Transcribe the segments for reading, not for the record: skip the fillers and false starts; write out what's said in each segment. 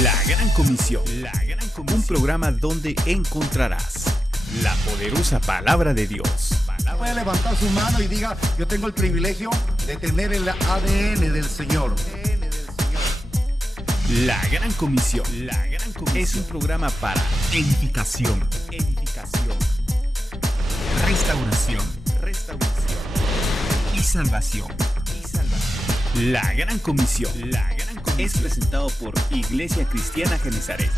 La Gran Comisión. Un programa donde encontrarás la poderosa palabra de Dios. Puede levantar su mano y diga: yo tengo el privilegio de tener el ADN del Señor. La Gran Comisión. Es un programa para edificación, restauración y salvación. La Gran Comisión es presentado por Iglesia Cristiana Genesaret.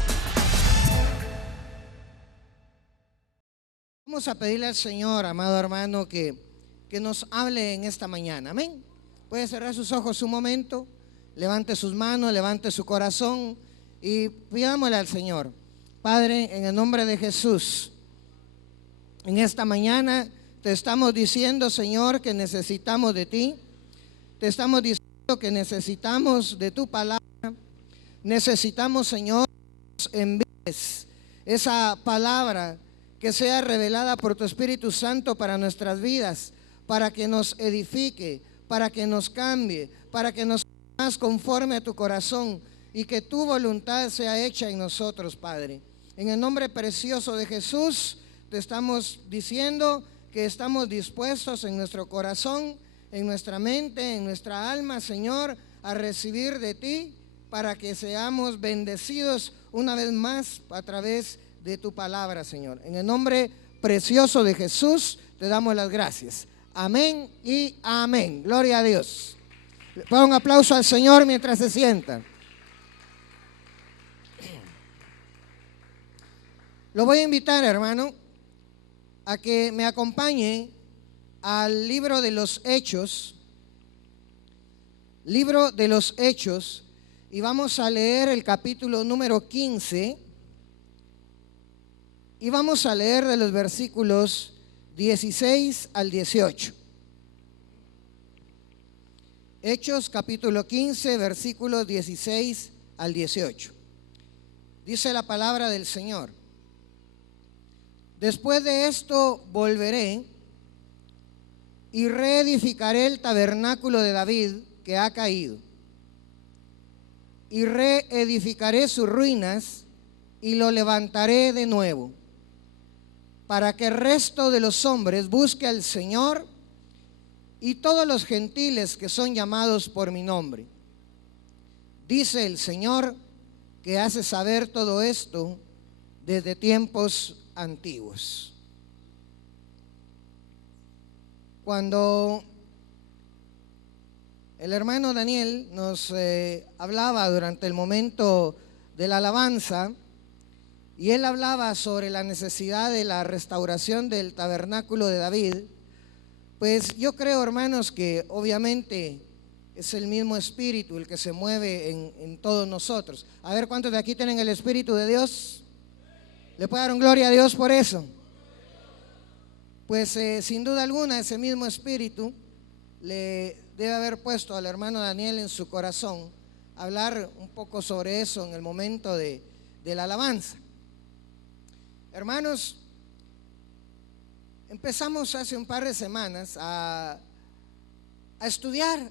Vamos a pedirle al Señor, amado hermano, que nos hable en esta mañana. Amén. Puede cerrar sus ojos un momento, levante sus manos, levante su corazón y pidámosle al Señor. Padre, en el nombre de Jesús, en esta mañana te estamos diciendo, Señor, que necesitamos de ti. Te estamos diciendo que necesitamos de tu palabra. Necesitamos, Señor, que envíes esa palabra que sea revelada por tu Espíritu Santo para nuestras vidas, para que nos edifique, para que nos cambie, para que nos haga más conforme a tu corazón y que tu voluntad sea hecha en nosotros, Padre. En el nombre precioso de Jesús te estamos diciendo que estamos dispuestos en nuestro corazón, en nuestra mente, en nuestra alma, Señor, a recibir de ti para que seamos bendecidos una vez más a través de tu palabra, Señor. En el nombre precioso de Jesús te damos las gracias. Amén y amén. Gloria a Dios. Ponga un aplauso al Señor mientras se sienta. Lo voy a invitar, hermano, a que me acompañe al libro de los Hechos, y vamos a leer el capítulo número 15, y vamos a leer de los versículos 16 al 18. Hechos capítulo 15, versículos 16 al 18. Dice la palabra del Señor: después de esto volveré y reedificaré el tabernáculo de David que ha caído, y reedificaré sus ruinas y lo levantaré de nuevo, para que el resto de los hombres busque al Señor y todos los gentiles que son llamados por mi nombre. Dice el Señor, que hace saber todo esto desde tiempos antiguos. Cuando el hermano Daniel nos hablaba durante el momento de la alabanza, y él hablaba sobre la necesidad de la restauración del tabernáculo de David, pues yo creo, hermanos, que obviamente es el mismo Espíritu el que se mueve en todos nosotros. A ver, ¿cuántos de aquí tienen el Espíritu de Dios? ¿Le puede dar un gloria a Dios por eso? Pues sin duda alguna ese mismo Espíritu le debe haber puesto al hermano Daniel en su corazón hablar un poco sobre eso en el momento de la alabanza. Hermanos, empezamos hace un par de semanas a estudiar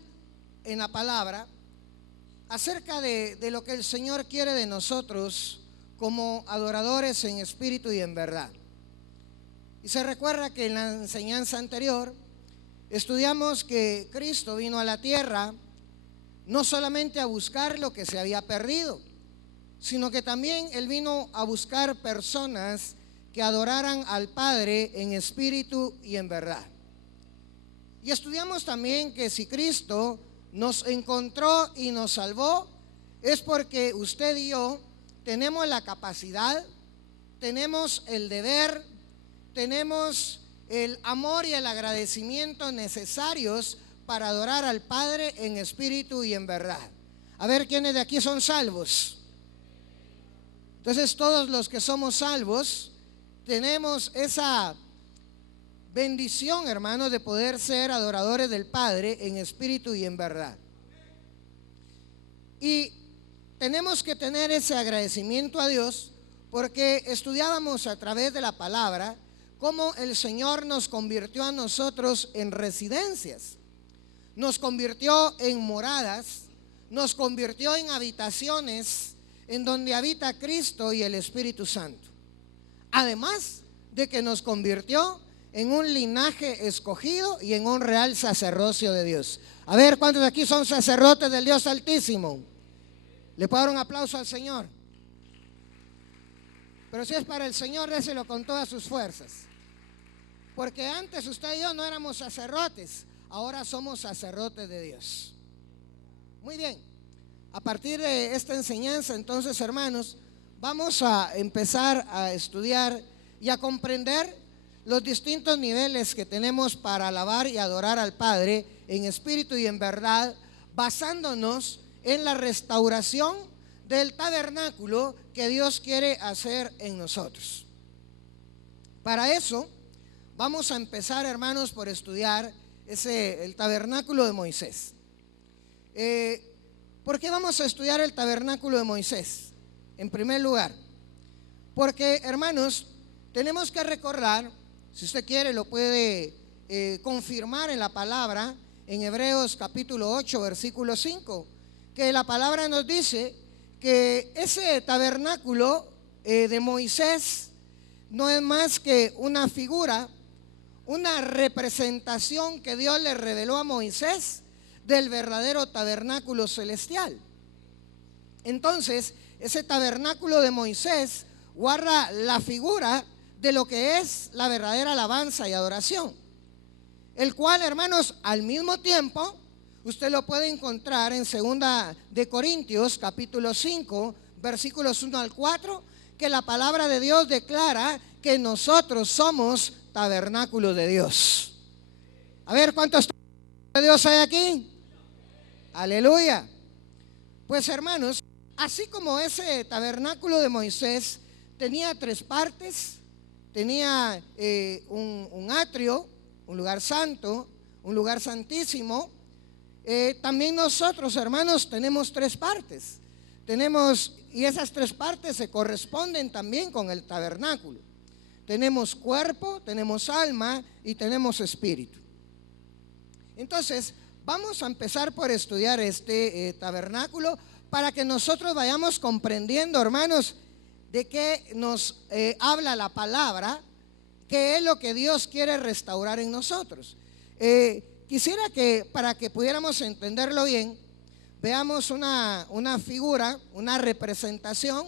en la palabra acerca de lo que el Señor quiere de nosotros como adoradores en espíritu y en verdad. Y se recuerda que en la enseñanza anterior estudiamos que Cristo vino a la tierra no solamente a buscar lo que se había perdido, sino que también Él vino a buscar personas que adoraran al Padre en espíritu y en verdad. Y estudiamos también que si Cristo nos encontró y nos salvó, es porque usted y yo tenemos la capacidad, tenemos el deber, tenemos el amor y el agradecimiento necesarios para adorar al Padre en espíritu y en verdad. A ver, ¿quiénes de aquí son salvos? Entonces todos los que somos salvos tenemos esa bendición, hermanos, de poder ser adoradores del Padre en espíritu y en verdad. Y tenemos que tener ese agradecimiento a Dios porque estudiábamos a través de la palabra cómo el Señor nos convirtió a nosotros en residencias, nos convirtió en moradas, nos convirtió en habitaciones en donde habita Cristo y el Espíritu Santo. Además de que nos convirtió en un linaje escogido y en un real sacerdocio de Dios. A ver, ¿cuántos de aquí son sacerdotes del Dios Altísimo? ¿Le puedo dar un aplauso al Señor? Pero si es para el Señor, déselo con todas sus fuerzas. Porque antes usted y yo no éramos sacerdotes, ahora somos sacerdotes de Dios. Muy bien, a partir de esta enseñanza, entonces, hermanos, vamos a empezar a estudiar y a comprender los distintos niveles que tenemos para alabar y adorar al Padre en espíritu y en verdad, basándonos en la restauración del tabernáculo que Dios quiere hacer en nosotros. Para eso vamos a empezar, hermanos, por estudiar el tabernáculo de Moisés. ¿Por qué vamos a estudiar el tabernáculo de Moisés? En primer lugar, porque, hermanos, tenemos que recordar, si usted quiere lo puede confirmar en la palabra, en Hebreos capítulo 8, versículo 5, que la palabra nos dice que ese tabernáculo de Moisés no es más que una figura, una representación que Dios le reveló a Moisés del verdadero tabernáculo celestial. Entonces, ese tabernáculo de Moisés guarda la figura de lo que es la verdadera alabanza y adoración, el cual, hermanos, al mismo tiempo usted lo puede encontrar en 2 de Corintios capítulo 5 versículos 1 al 4, que la palabra de Dios declara que nosotros somos tabernáculo de Dios. A ver, ¿cuántos tabernáculos de Dios hay aquí? Aleluya. Pues, hermanos, así como ese tabernáculo de Moisés tenía 3 partes, tenía un atrio, un lugar santo, un lugar santísimo, también nosotros, hermanos, tenemos 3 partes. Y esas 3 partes se corresponden también con el tabernáculo. Tenemos cuerpo, tenemos alma y tenemos espíritu. Entonces, vamos a empezar por estudiar este tabernáculo para que nosotros vayamos comprendiendo, hermanos, de qué nos habla la palabra, qué es lo que Dios quiere restaurar en nosotros. Quisiera que, para que pudiéramos entenderlo bien, veamos una figura, una representación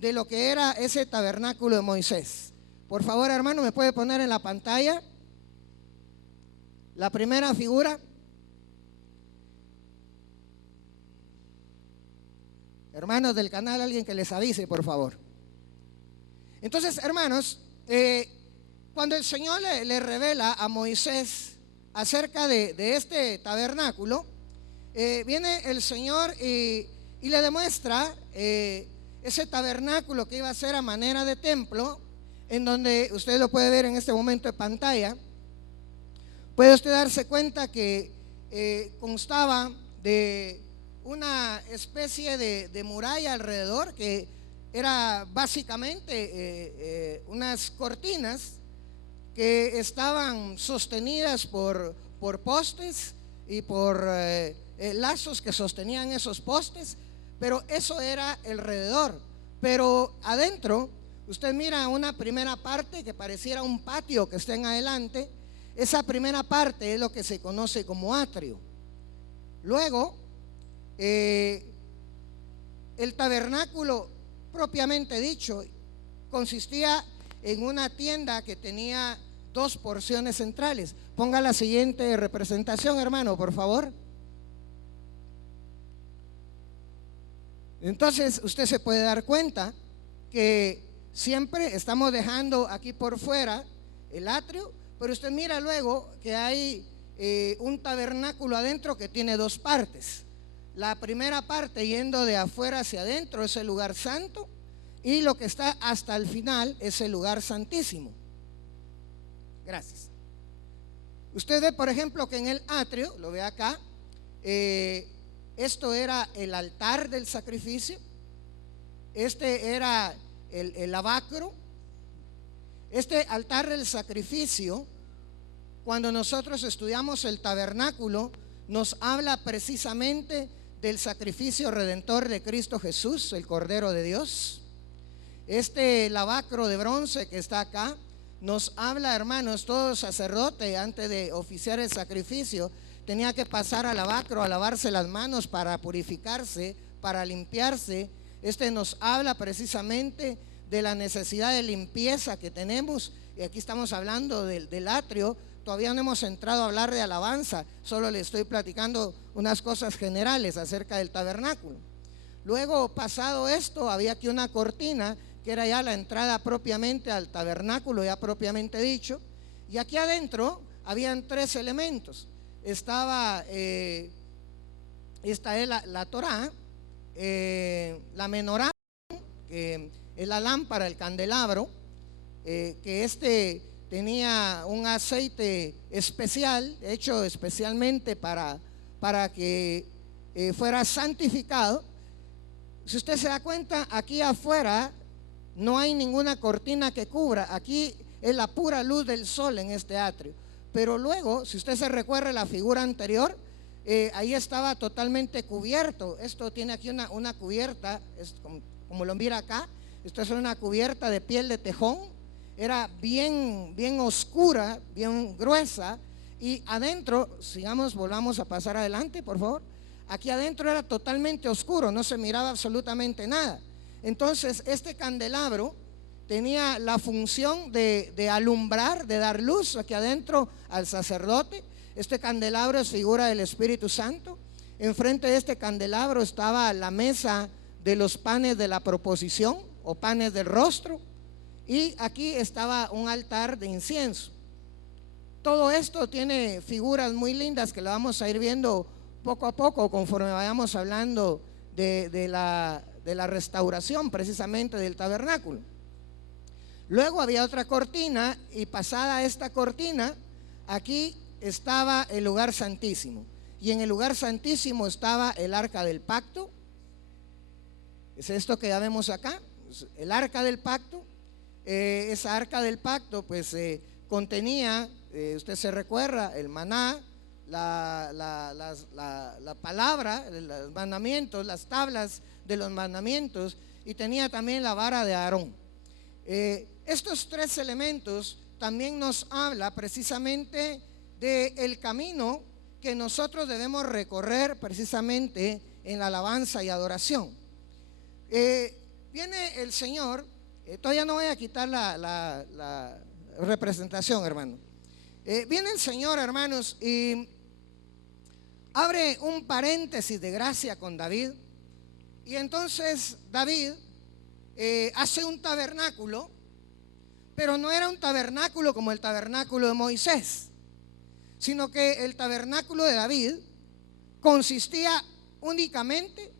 de lo que era ese tabernáculo de Moisés. Por favor, hermano, ¿me puede poner en la pantalla la primera figura? Hermanos del canal, alguien que les avise, por favor. Entonces, hermanos, cuando el Señor le revela a Moisés acerca de este tabernáculo, viene el Señor y le demuestra ese tabernáculo que iba a ser a manera de templo, en donde usted lo puede ver en este momento de pantalla. Puede usted darse cuenta que constaba de una especie de muralla alrededor, que era básicamente unas cortinas que estaban sostenidas por postes y por lazos que sostenían esos postes, pero eso era alrededor. Pero adentro, usted mira una primera parte que pareciera un patio que está en adelante. Esa primera parte es lo que se conoce como atrio. Luego, el tabernáculo propiamente dicho consistía en una tienda que tenía 2 porciones centrales. Ponga la siguiente representación, hermano, por favor. Entonces usted se puede dar cuenta que siempre estamos dejando aquí por fuera el atrio, pero usted mira luego que hay un tabernáculo adentro que tiene 2 partes. La primera parte, yendo de afuera hacia adentro, es el lugar santo, y lo que está hasta el final es el lugar santísimo. Gracias. Usted ve, por ejemplo, que en el atrio, lo ve acá, esto era el altar del sacrificio, este era el lavacro. Este altar del sacrificio, cuando nosotros estudiamos el tabernáculo, nos habla precisamente del sacrificio redentor de Cristo Jesús, el Cordero de Dios. Este lavacro de bronce que está acá nos habla, hermanos, todo sacerdote antes de oficiar el sacrificio tenía que pasar al lavacro a lavarse las manos para purificarse, para limpiarse. Este nos habla precisamente de la necesidad de limpieza que tenemos. Y aquí estamos hablando del atrio. Todavía no hemos entrado a hablar de alabanza, solo le estoy platicando unas cosas generales acerca del tabernáculo. Luego, pasado esto, había aquí una cortina que era ya la entrada propiamente al tabernáculo, ya propiamente dicho. Y aquí adentro habían tres elementos. Estaba, esta es la Torá, la menorá, que es la lámpara, el candelabro, que tenía un aceite especial, hecho especialmente para que fuera santificado. Si usted se da cuenta, aquí afuera no hay ninguna cortina que cubra. Aquí es la pura luz del sol en este atrio. Pero luego, si usted se recuerda la figura anterior, ahí estaba totalmente cubierto. Esto tiene aquí una cubierta, es como lo mira acá. Esto es una cubierta de piel de tejón. Era bien oscura, bien gruesa. Y adentro, sigamos, volvamos a pasar adelante, por favor. Aquí adentro era totalmente oscuro, no se miraba absolutamente nada. Entonces, este candelabro tenía la función de alumbrar, de dar luz aquí adentro al sacerdote. Este candelabro es figura del Espíritu Santo. Enfrente de este candelabro estaba la mesa de los panes de la proposición o panes del rostro. Y aquí estaba un altar de incienso. Todo esto tiene figuras muy lindas que la vamos a ir viendo poco a poco conforme vayamos hablando de la restauración precisamente del tabernáculo. Luego había otra cortina y pasada esta cortina, aquí estaba el lugar santísimo. Y en el lugar santísimo estaba el arca del pacto. Es esto que ya vemos acá, el arca del pacto. Esa arca del pacto pues contenía, usted se recuerda, el maná, la palabra, los mandamientos, las tablas de los mandamientos, y tenía también la vara de Aarón. Estos tres elementos también nos habla precisamente del camino que nosotros debemos recorrer precisamente en la alabanza y adoración. Viene el Señor, todavía no voy a quitar la representación, hermano. Viene el Señor, hermanos, y abre un paréntesis de gracia con David. Y entonces David hace un tabernáculo, pero no era un tabernáculo como el tabernáculo de Moisés, sino que el tabernáculo de David consistía únicamente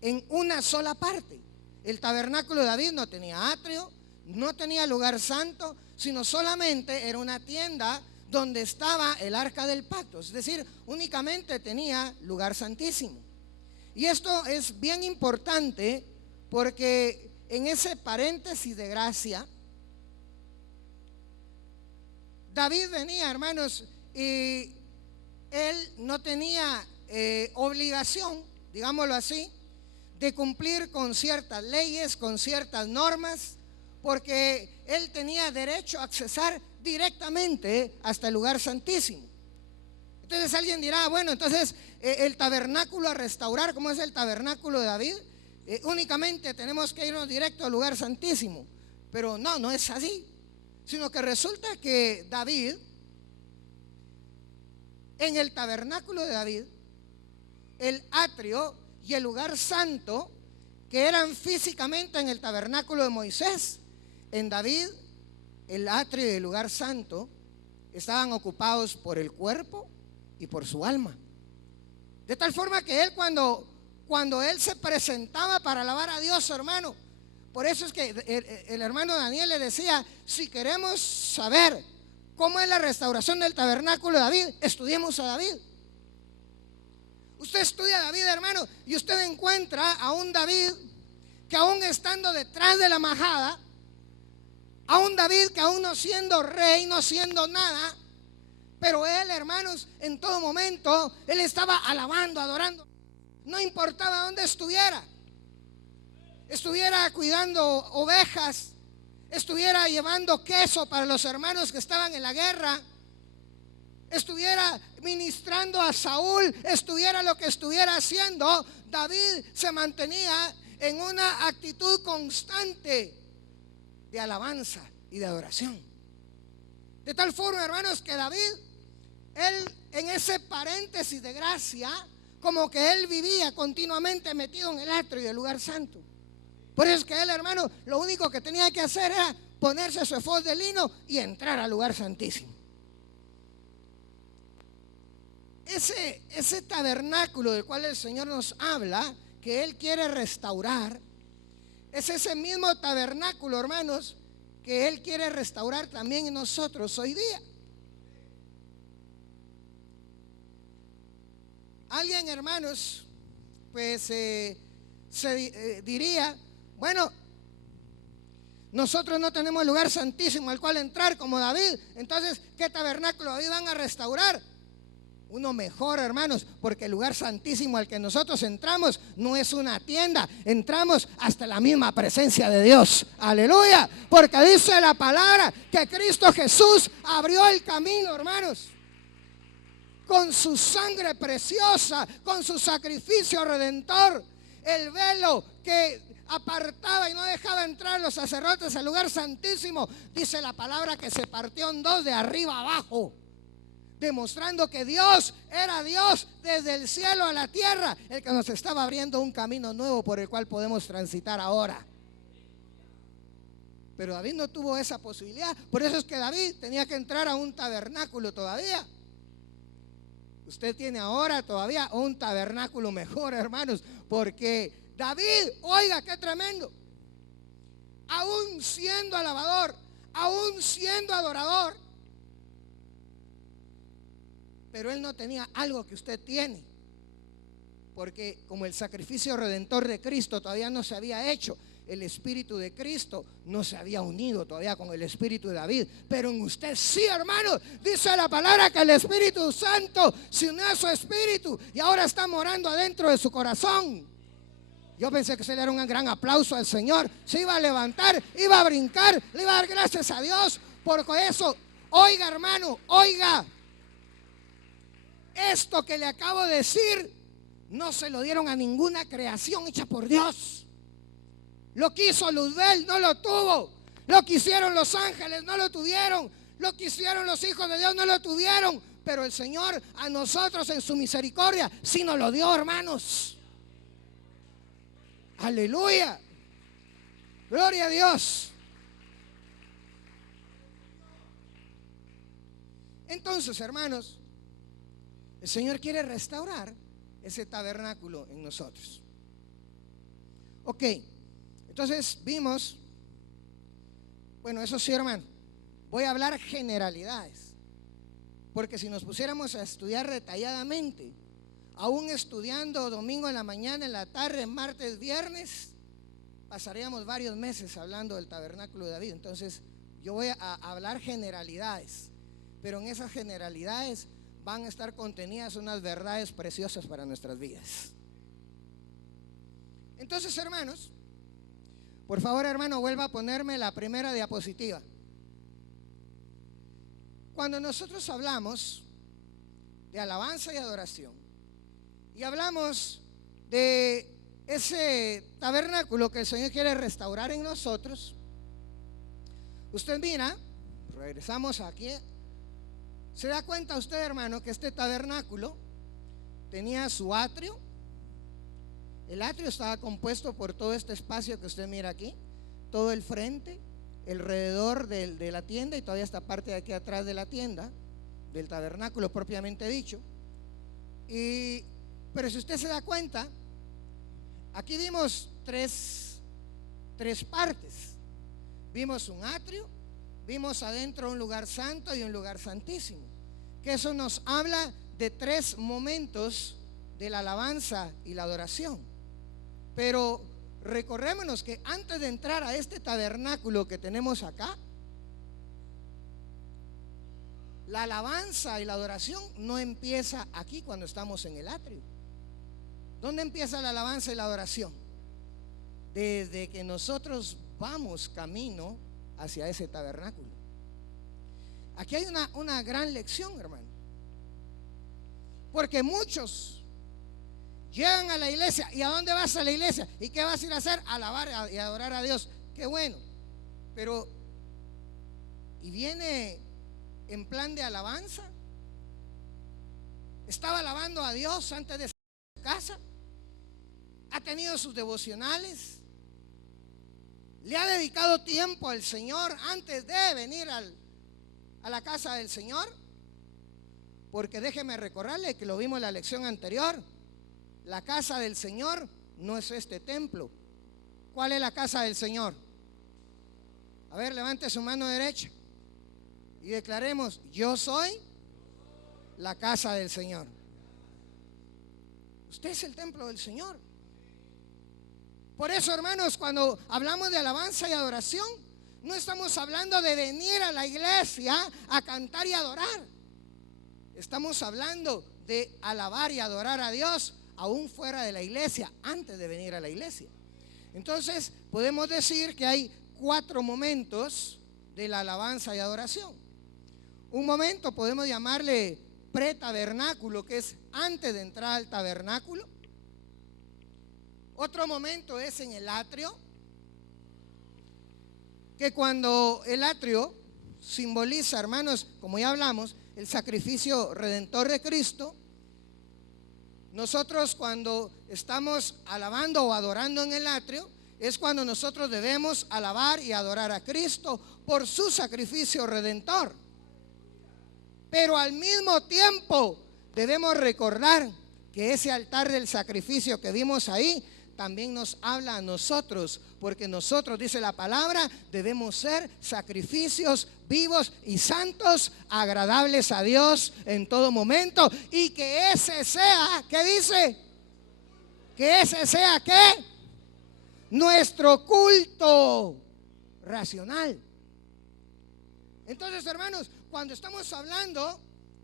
en una sola parte. El tabernáculo de David no tenía atrio, no tenía lugar santo, sino solamente era una tienda donde estaba el arca del pacto, es decir, únicamente tenía lugar santísimo. Y esto es bien importante porque en ese paréntesis de gracia, David venía, hermanos, y él no tenía obligación, digámoslo así, de cumplir con ciertas leyes, con ciertas normas, porque él tenía derecho a accesar directamente hasta el lugar santísimo. Entonces alguien dirá, bueno, entonces el tabernáculo a restaurar, como es el tabernáculo de David, únicamente tenemos que irnos directo al lugar santísimo. Pero no es así, sino que resulta que David, en el tabernáculo de David, el atrio y el lugar santo, que eran físicamente en el tabernáculo de Moisés, en David, el atrio y el lugar santo estaban ocupados por el cuerpo y por su alma. De tal forma que él cuando él se presentaba para alabar a Dios, hermano, por eso es que el hermano Daniel le decía, si queremos saber cómo es la restauración del tabernáculo de David, estudiemos a David. Usted estudia a David, hermano, y usted encuentra a un David que aún estando detrás de la majada, a un David que aún no siendo rey, no siendo nada, pero él, hermanos, en todo momento, él estaba alabando, adorando. no importaba dónde estuviera cuidando ovejas, estuviera llevando queso para los hermanos que estaban en la guerra, estuviera ministrando a Saúl, estuviera lo que estuviera haciendo, David se mantenía en una actitud constante de alabanza y de adoración. De tal forma, hermanos, que David, él en ese paréntesis de gracia, como que él vivía continuamente metido en el atrio y el lugar santo. Por eso es que él, hermano, lo único que tenía que hacer era ponerse su efod de lino y entrar al lugar santísimo. Ese tabernáculo del cual el Señor nos habla, que Él quiere restaurar, es ese mismo tabernáculo, hermanos, que Él quiere restaurar también en nosotros hoy día. Alguien, hermanos, pues diría, bueno, nosotros no tenemos lugar santísimo al cual entrar como David, entonces, ¿qué tabernáculo David van a restaurar? Uno mejor, hermanos, porque el lugar santísimo al que nosotros entramos no es una tienda, entramos hasta la misma presencia de Dios. Aleluya, porque dice la palabra que Cristo Jesús abrió el camino, hermanos, con su sangre preciosa, con su sacrificio redentor. El velo que apartaba y no dejaba entrar los sacerdotes al lugar santísimo, dice la palabra que se partió en dos de arriba abajo, demostrando que Dios era Dios desde el cielo a la tierra, el que nos estaba abriendo un camino nuevo por el cual podemos transitar ahora. Pero David no tuvo esa posibilidad. Por eso es que David tenía que entrar a un tabernáculo todavía. Usted tiene ahora todavía un tabernáculo mejor, hermanos, porque David, oiga qué tremendo, aún siendo alabador, aún siendo adorador, pero él no tenía algo que usted tiene, porque como el sacrificio redentor de Cristo todavía no se había hecho, el Espíritu de Cristo no se había unido todavía con el Espíritu de David, pero en usted sí, hermano, dice la palabra que el Espíritu Santo se unió a su espíritu y ahora está morando adentro de su corazón. Yo pensé que se le era un gran aplauso al Señor, se iba a levantar, iba a brincar, le iba a dar gracias a Dios por eso. Oiga, hermano, oiga, esto que le acabo de decir no se lo dieron a ninguna creación hecha por Dios. Lo quiso Luzbel, no lo tuvo. Lo quisieron los ángeles, no lo tuvieron. Lo quisieron los hijos de Dios, no lo tuvieron. Pero el Señor a nosotros en su misericordia sí nos lo dio, hermanos. Aleluya. Gloria a Dios. Entonces, hermanos, el Señor quiere restaurar ese tabernáculo en nosotros. Ok, entonces vimos, bueno, eso sí, hermano, voy a hablar generalidades, porque si nos pusiéramos a estudiar detalladamente, aún estudiando domingo en la mañana, en la tarde, martes, viernes, pasaríamos varios meses hablando del tabernáculo de David. Entonces yo voy a hablar generalidades, pero en esas generalidades van a estar contenidas unas verdades preciosas para nuestras vidas. Entonces, hermanos, por favor, hermano, vuelva a ponerme la primera diapositiva. Cuando nosotros hablamos de alabanza y adoración y hablamos de ese tabernáculo que el Señor quiere restaurar en nosotros, usted mira, regresamos aquí. ¿Se da cuenta usted, hermano, que este tabernáculo tenía su atrio? El atrio estaba compuesto por todo este espacio que usted mira aquí, todo el frente, alrededor de la tienda y todavía esta parte de aquí atrás de la tienda, del tabernáculo propiamente dicho. Pero si usted se da cuenta, aquí vimos tres partes. Vimos un atrio, vimos adentro un lugar santo y un lugar santísimo, que eso nos habla de tres momentos de la alabanza y la adoración. Pero recordémonos que antes de entrar a este tabernáculo que tenemos acá, la alabanza y la adoración no empieza aquí cuando estamos en el atrio. ¿Dónde empieza la alabanza y la adoración? Desde que nosotros vamos camino hacia ese tabernáculo. Aquí hay una gran lección, hermano. Porque muchos llegan a la iglesia. ¿Y a dónde vas a la iglesia? ¿Y qué vas a ir a hacer? Alabar y adorar a Dios. Qué bueno. Pero, ¿y viene en plan de alabanza? ¿Estaba alabando a Dios antes de salir de su casa? ¿Ha tenido sus devocionales? ¿Le ha dedicado tiempo al Señor antes de venir a la casa del Señor? Porque déjeme recordarle que lo vimos en la lección anterior. La casa del Señor no es este templo. ¿Cuál es la casa del Señor? A ver, levante su mano derecha y declaremos: yo soy la casa del Señor. Usted es el templo del Señor. Por eso, hermanos, cuando hablamos de alabanza y adoración, no estamos hablando de venir a la iglesia a cantar y adorar. Estamos hablando de alabar y adorar a Dios aún fuera de la iglesia, antes de venir a la iglesia. Entonces, podemos decir que hay 4 momentos de la alabanza y adoración. Un momento podemos llamarle pretabernáculo, que es antes de entrar al tabernáculo. Otro momento es en el atrio, que cuando el atrio simboliza, hermanos, como ya hablamos, el sacrificio redentor de Cristo. Nosotros cuando estamos alabando o adorando en el atrio, es cuando nosotros debemos alabar y adorar a Cristo por su sacrificio redentor. Pero al mismo tiempo debemos recordar que ese altar del sacrificio que vimos ahí también nos habla a nosotros, porque nosotros, dice la palabra, debemos ser sacrificios vivos y santos, agradables a Dios en todo momento, y que ese sea, ¿qué dice? Que ese sea, ¿qué? Nuestro culto racional. Entonces, hermanos, cuando estamos hablando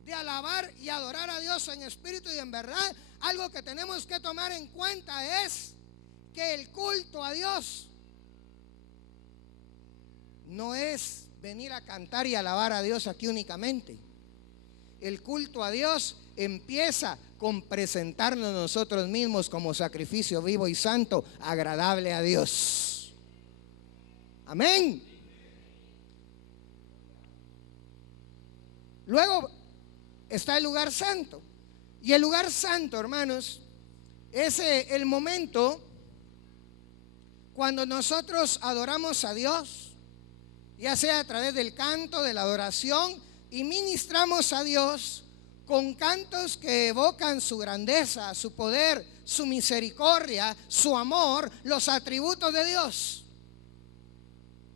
de alabar y adorar a Dios en espíritu y en verdad, algo que tenemos que tomar en cuenta es que el culto a Dios no es venir a cantar y alabar a Dios aquí únicamente. El culto a Dios empieza con presentarnos nosotros mismos como sacrificio vivo y santo, agradable a Dios. Amén. Luego está el lugar santo. Y el lugar santo, hermanos, es el momento cuando nosotros adoramos a Dios, ya sea a través del canto, de la adoración, y ministramos a Dios con cantos que evocan su grandeza, su poder, su misericordia, su amor, los atributos de Dios.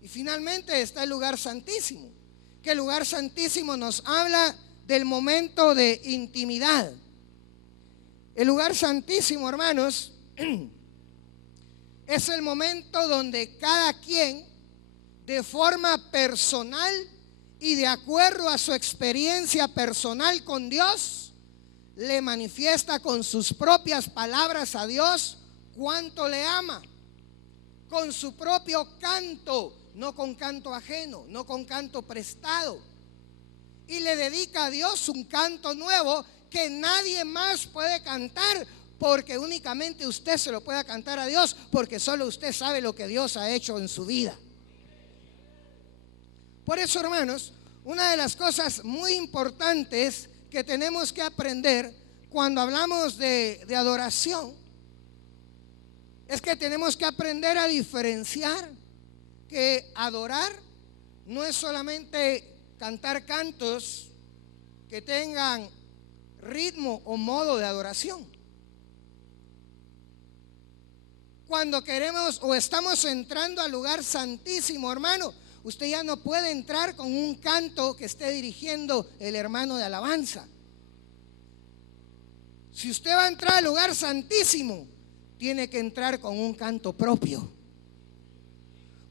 Y finalmente está el lugar santísimo, que el lugar santísimo nos habla del momento de intimidad. El lugar santísimo, hermanos, es el momento donde cada quien, de forma personal y de acuerdo a su experiencia personal con Dios, le manifiesta con sus propias palabras a Dios cuánto le ama, con su propio canto, no con canto ajeno, no con canto prestado, y le dedica a Dios un canto nuevo que nadie más puede cantar, porque únicamente usted se lo puede cantar a Dios, porque solo usted sabe lo que Dios ha hecho en su vida. Por eso, hermanos, una de las cosas muy importantes que tenemos que aprender cuando hablamos de adoración es que tenemos que aprender a diferenciar que adorar no es solamente cantar cantos que tengan ritmo o modo de adoración. Cuando queremos o estamos entrando al lugar santísimo, hermano, usted ya no puede entrar con un canto que esté dirigiendo el hermano de alabanza. Si usted va a entrar al lugar santísimo, tiene que entrar con un canto propio.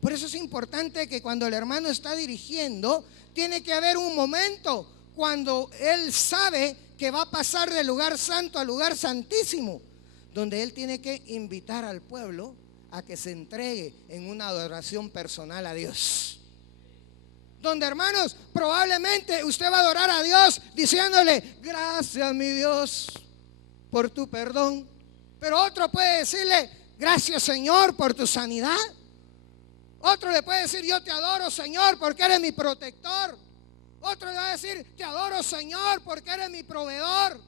Por eso es importante que cuando el hermano está dirigiendo, tiene que haber un momento cuando él sabe que va a pasar del lugar santo al lugar santísimo, donde Él tiene que invitar al pueblo a que se entregue en una adoración personal a Dios. Donde, hermanos, probablemente usted va a adorar a Dios diciéndole: gracias, mi Dios, por tu perdón. Pero otro puede decirle: gracias, Señor, por tu sanidad. Otro le puede decir: yo te adoro, Señor, porque eres mi protector. Otro le va a decir: te adoro, Señor, porque eres mi proveedor.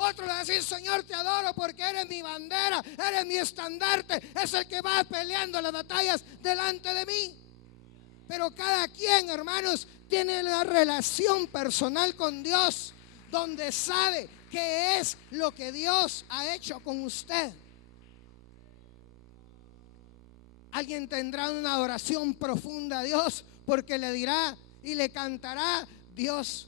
Otro le va a decir: Señor, te adoro porque eres mi bandera, eres mi estandarte, es el que va peleando las batallas delante de mí. Pero cada quien, hermanos, tiene una relación personal con Dios, donde sabe qué es lo que Dios ha hecho con usted. Alguien tendrá una adoración profunda a Dios, porque le dirá y le cantará: Dios,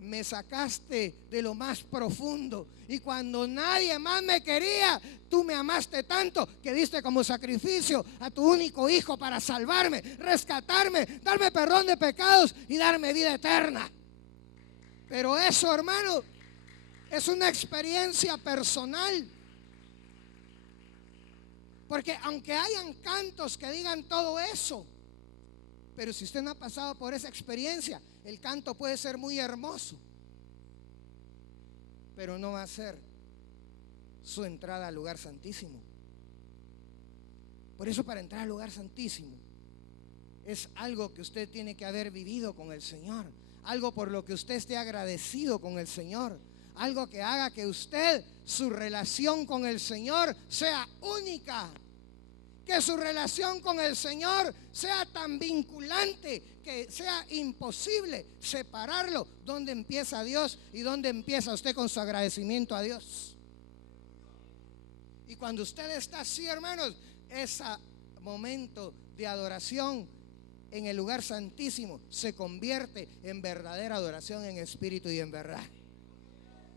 me sacaste de lo más profundo, y cuando nadie más me quería, tú me amaste tanto que diste como sacrificio a tu único hijo para salvarme, rescatarme, darme perdón de pecados y darme vida eterna. Pero eso, hermano, es una experiencia personal. Porque aunque hayan cantos que digan todo eso, pero si usted no ha pasado por esa experiencia, el canto puede ser muy hermoso, pero no va a ser su entrada al lugar santísimo. Por eso, para entrar al lugar santísimo es algo que usted tiene que haber vivido con el Señor, algo por lo que usted esté agradecido con el Señor, algo que haga que usted, su relación con el Señor sea única, que su relación con el Señor sea tan vinculante que sea imposible separarlo. ¿Dónde empieza Dios y dónde empieza usted con su agradecimiento a Dios? Y cuando usted está así, hermanos, ese momento de adoración en el lugar santísimo se convierte en verdadera adoración en espíritu y en verdad.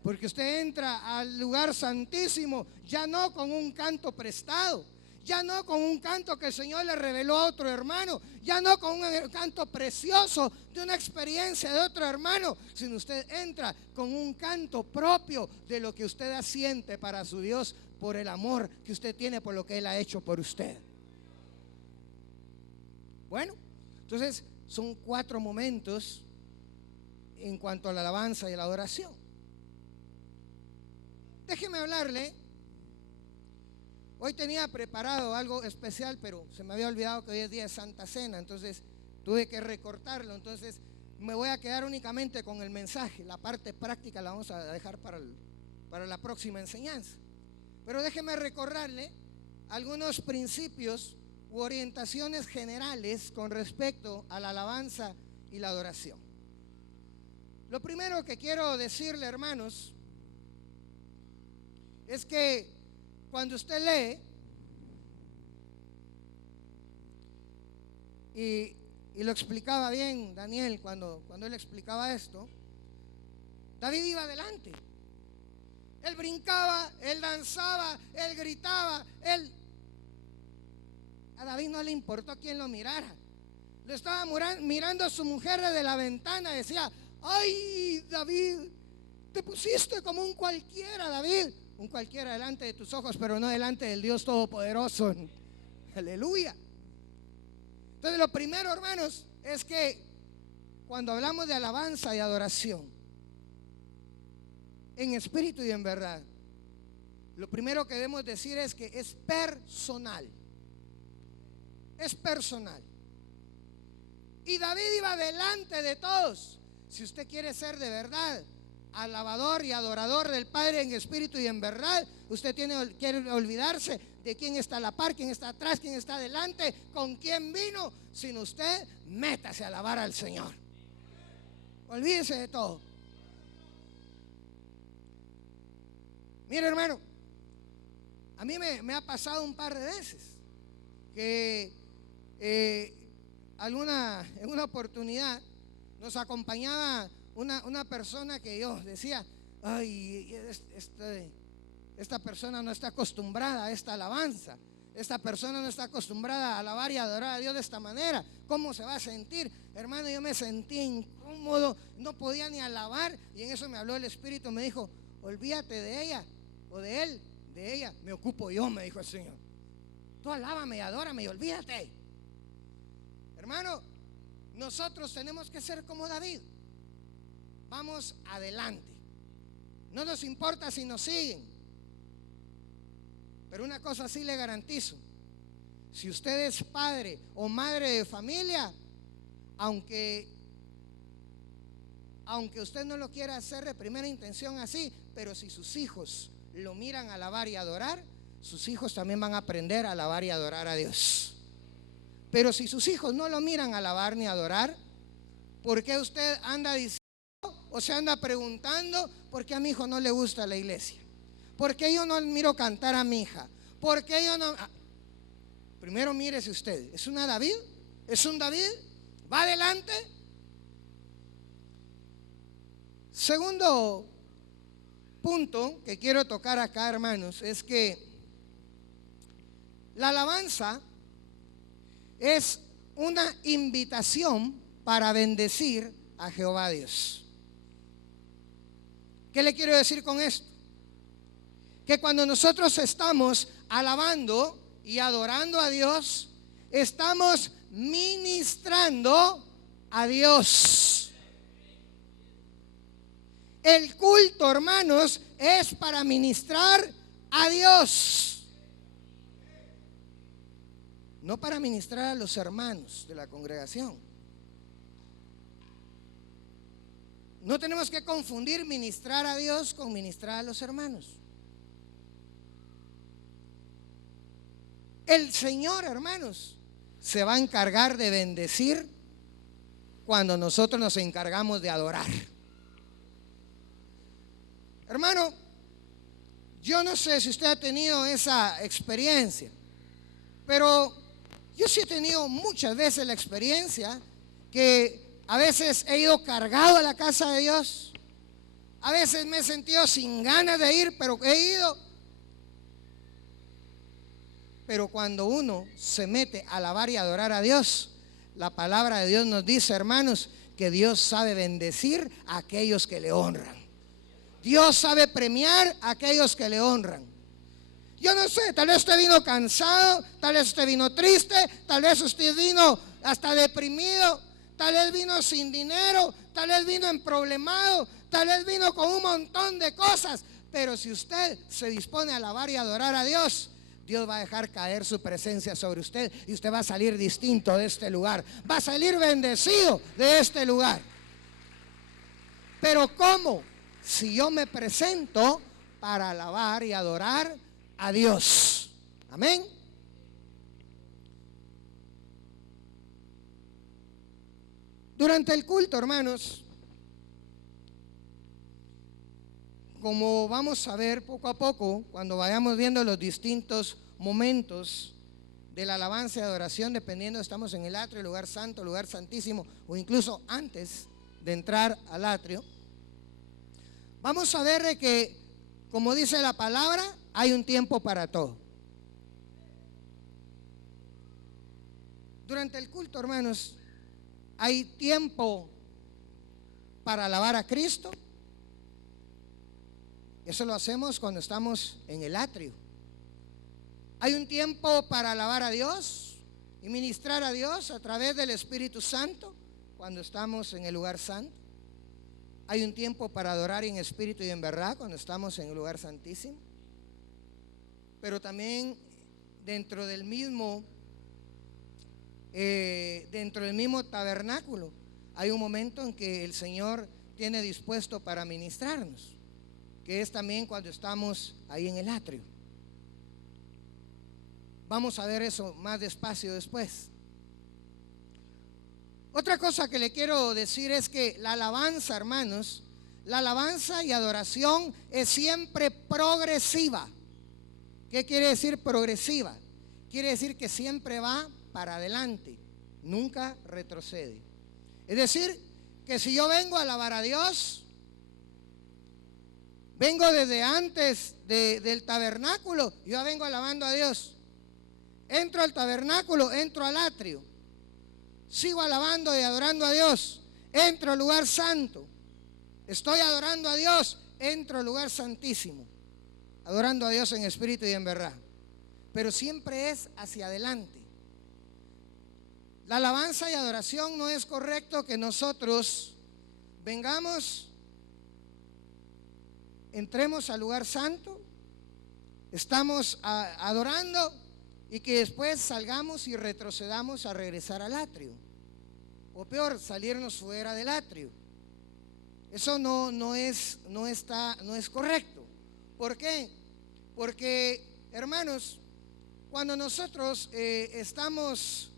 Porque usted entra al lugar santísimo ya no con un canto prestado, ya no con un canto que el Señor le reveló a otro hermano, ya no con un canto precioso de una experiencia de otro hermano, sino usted entra con un canto propio de lo que usted asiente para su Dios, por el amor que usted tiene por lo que Él ha hecho por usted. Bueno, entonces son 4 momentos en cuanto a la alabanza y la adoración. Déjeme hablarle. Hoy tenía preparado algo especial, pero se me había olvidado que hoy es día de Santa Cena, entonces tuve que recortarlo. Entonces me voy a quedar únicamente con el mensaje. La parte práctica la vamos a dejar para la próxima enseñanza. Pero déjeme recordarle algunos principios u orientaciones generales con respecto a la alabanza y la adoración. Lo primero que quiero decirle, hermanos, es que cuando usted lee y lo explicaba bien Daniel cuando él explicaba esto, David iba adelante. Él brincaba, él danzaba, él gritaba, a David no le importó quién lo mirara. Lo estaba mirando a su mujer desde la ventana, decía: ay, David, te pusiste como un cualquiera, David. Un cualquiera delante de tus ojos, pero no delante del Dios Todopoderoso. Aleluya. Entonces, lo primero, hermanos, es que cuando hablamos de alabanza y adoración en espíritu y en verdad, lo primero que debemos decir es que es personal. Es personal. Y David iba delante de todos. Si usted quiere ser de verdad alabador y adorador del Padre en espíritu y en verdad, usted quiere olvidarse de quién está a la par, quién está atrás, quién está adelante, con quién vino. Sin usted, métase a alabar al Señor. Olvídese de todo. Mire, hermano, a mí me ha pasado un par de veces que en una oportunidad nos acompañaba una persona que yo decía: ay, esta persona no está acostumbrada a esta alabanza, esta persona no está acostumbrada a alabar y adorar a Dios de esta manera. ¿Cómo se va a sentir? Hermano, yo me sentí incómodo, no podía ni alabar, y en eso me habló el Espíritu, me dijo: olvídate de ella o de él, de ella me ocupo yo, me dijo el Señor. Tú alábame y adórame y olvídate. Hermano, nosotros tenemos que ser como David. Vamos adelante. No nos importa si nos siguen. Pero una cosa sí le garantizo: si usted es padre o madre de familia, aunque usted no lo quiera hacer de primera intención así, pero si sus hijos lo miran alabar y adorar, sus hijos también van a aprender a alabar y adorar a Dios. Pero si sus hijos no lo miran alabar ni adorar, ¿por qué usted anda diciendo o se anda preguntando por qué a mi hijo no le gusta la iglesia? ¿Por qué yo no miro cantar a mi hija? ¿Por qué yo no? Primero mírese usted, ¿es una David? ¿Es un David? ¿Va adelante? Segundo punto que quiero tocar acá, hermanos, es que la alabanza es una invitación para bendecir a Jehová Dios. ¿Qué le quiero decir con esto? Que cuando nosotros estamos alabando y adorando a Dios, estamos ministrando a Dios. El culto, hermanos, es para ministrar a Dios, no para ministrar a los hermanos de la congregación. No tenemos que confundir ministrar a Dios con ministrar a los hermanos. El Señor, hermanos, se va a encargar de bendecir cuando nosotros nos encargamos de adorar. Hermano, yo no sé si usted ha tenido esa experiencia, pero yo sí he tenido muchas veces la experiencia que a veces he ido cargado a la casa de Dios, a veces me he sentido sin ganas de ir, pero he ido. Pero cuando uno se mete a alabar y adorar a Dios, la palabra de Dios nos dice, hermanos, que Dios sabe bendecir a aquellos que le honran. Dios sabe premiar a aquellos que le honran. Yo no sé, tal vez usted vino cansado, tal vez usted vino triste, tal vez usted vino hasta deprimido, tal vez vino sin dinero, tal vez vino emproblemado, tal vez vino con un montón de cosas. Pero si usted se dispone a alabar y adorar a Dios, Dios va a dejar caer su presencia sobre usted y usted va a salir distinto de este lugar, va a salir bendecido de este lugar. Pero ¿cómo? Si yo me presento para alabar y adorar a Dios. Amén. Durante el culto, hermanos, como vamos a ver poco a poco, cuando vayamos viendo los distintos momentos de la alabanza y adoración, dependiendo si estamos en el atrio, el lugar santo, el lugar santísimo, o incluso antes de entrar al atrio, vamos a ver de que, como dice la palabra, hay un tiempo para todo. Durante el culto, hermanos, hay tiempo para alabar a Cristo. Eso lo hacemos cuando estamos en el atrio. Hay un tiempo para alabar a Dios y ministrar a Dios a través del Espíritu Santo cuando estamos en el lugar santo. Hay un tiempo para adorar en espíritu y en verdad cuando estamos en el lugar santísimo. Pero también dentro del mismo tabernáculo hay un momento en que el Señor tiene dispuesto para ministrarnos, que es también cuando estamos ahí en el atrio. Vamos a ver eso más despacio después. Otra cosa que le quiero decir es que la alabanza, hermanos, la alabanza y adoración es siempre progresiva. ¿Qué quiere decir progresiva? Quiere decir que siempre va para adelante, nunca retrocede. Es decir, que si yo vengo a alabar a Dios, vengo desde antes del tabernáculo, yo vengo alabando a Dios. Entro al tabernáculo, entro al atrio, sigo alabando y adorando a Dios, entro al lugar santo, estoy adorando a Dios, entro al lugar santísimo. adorando a Dios en espíritu y en verdad, pero siempre es hacia adelante. La alabanza y adoración no es correcto que nosotros vengamos, entremos al lugar santo, estamos adorando y que después salgamos y retrocedamos a regresar al atrio, o peor, salirnos fuera del atrio. Eso no es correcto. ¿Por qué? Porque, hermanos, cuando nosotros estamos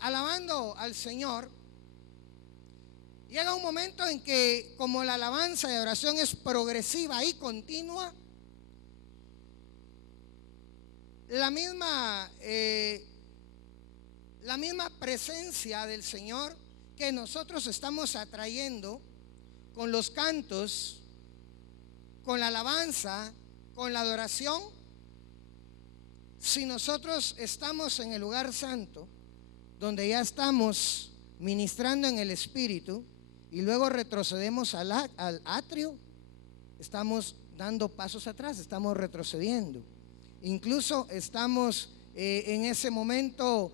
alabando al Señor, llega un momento en que, como la alabanza y adoración es progresiva y continua, la misma presencia del Señor que nosotros estamos atrayendo con los cantos, con la alabanza, con la adoración, si nosotros estamos en el lugar santo, donde ya estamos ministrando en el Espíritu, y luego retrocedemos al atrio, estamos dando pasos atrás, estamos retrocediendo. Incluso estamos en ese momento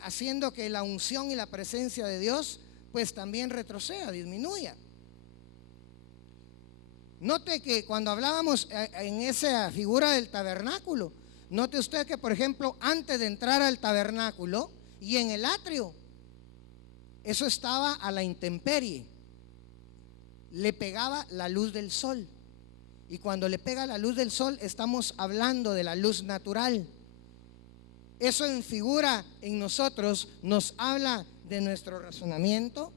haciendo que la unción y la presencia de Dios pues también retroceda, disminuya. Note que cuando hablábamos en esa figura del tabernáculo, note usted que, por ejemplo, antes de entrar al tabernáculo y en el atrio, eso estaba a la intemperie, le pegaba la luz del sol. Y cuando le pega la luz del sol, estamos hablando de la luz natural. Eso en figura en nosotros nos habla de nuestro razonamiento,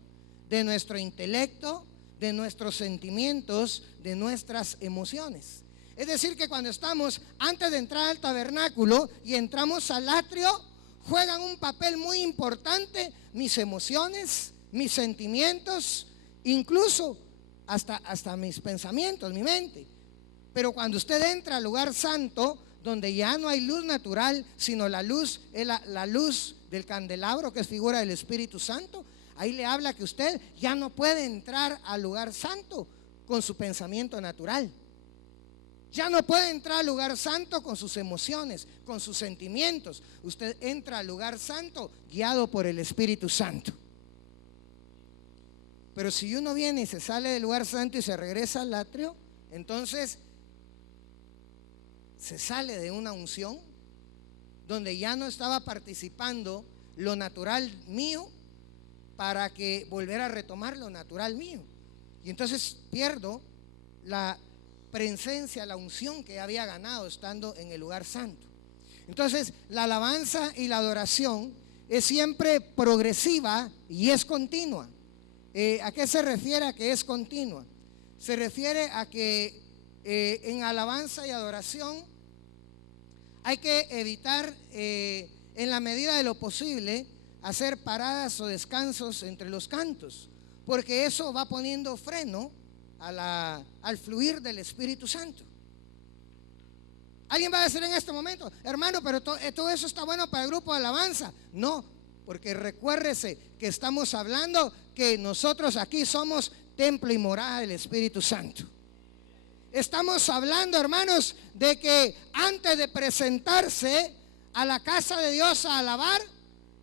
de nuestro intelecto, de nuestros sentimientos, de nuestras emociones. Es decir, que cuando estamos antes de entrar al tabernáculo y entramos al atrio, juegan un papel muy importante mis emociones, mis sentimientos, incluso hasta mis pensamientos, mi mente. Pero cuando usted entra al lugar santo, donde ya no hay luz natural, sino la luz es la luz del candelabro, que es figura del Espíritu Santo, ahí le habla que usted ya no puede entrar al lugar santo con su pensamiento natural. Ya no puede entrar al lugar santo con sus emociones, con sus sentimientos. Usted entra al lugar santo guiado por el Espíritu Santo. Pero si uno viene y se sale del lugar santo y se regresa al atrio, entonces se sale de una unción donde ya no estaba participando lo natural mío para que volver a retomar lo natural mío. Y entonces pierdo la presencia, la unción que había ganado estando en el lugar santo. Entonces la alabanza y la adoración es siempre progresiva y es continua. ¿A qué se refiere a que es continua? Se refiere a que en alabanza y adoración hay que evitar en la medida de lo posible hacer paradas o descansos entre los cantos, porque eso va poniendo freno al fluir del Espíritu Santo. Alguien va a decir en este momento: hermano, pero todo eso está bueno para el grupo de alabanza. No, porque recuérdese que estamos hablando que nosotros aquí somos templo y morada del Espíritu Santo. Estamos hablando, hermanos, de que antes de presentarse a la casa de Dios a alabar,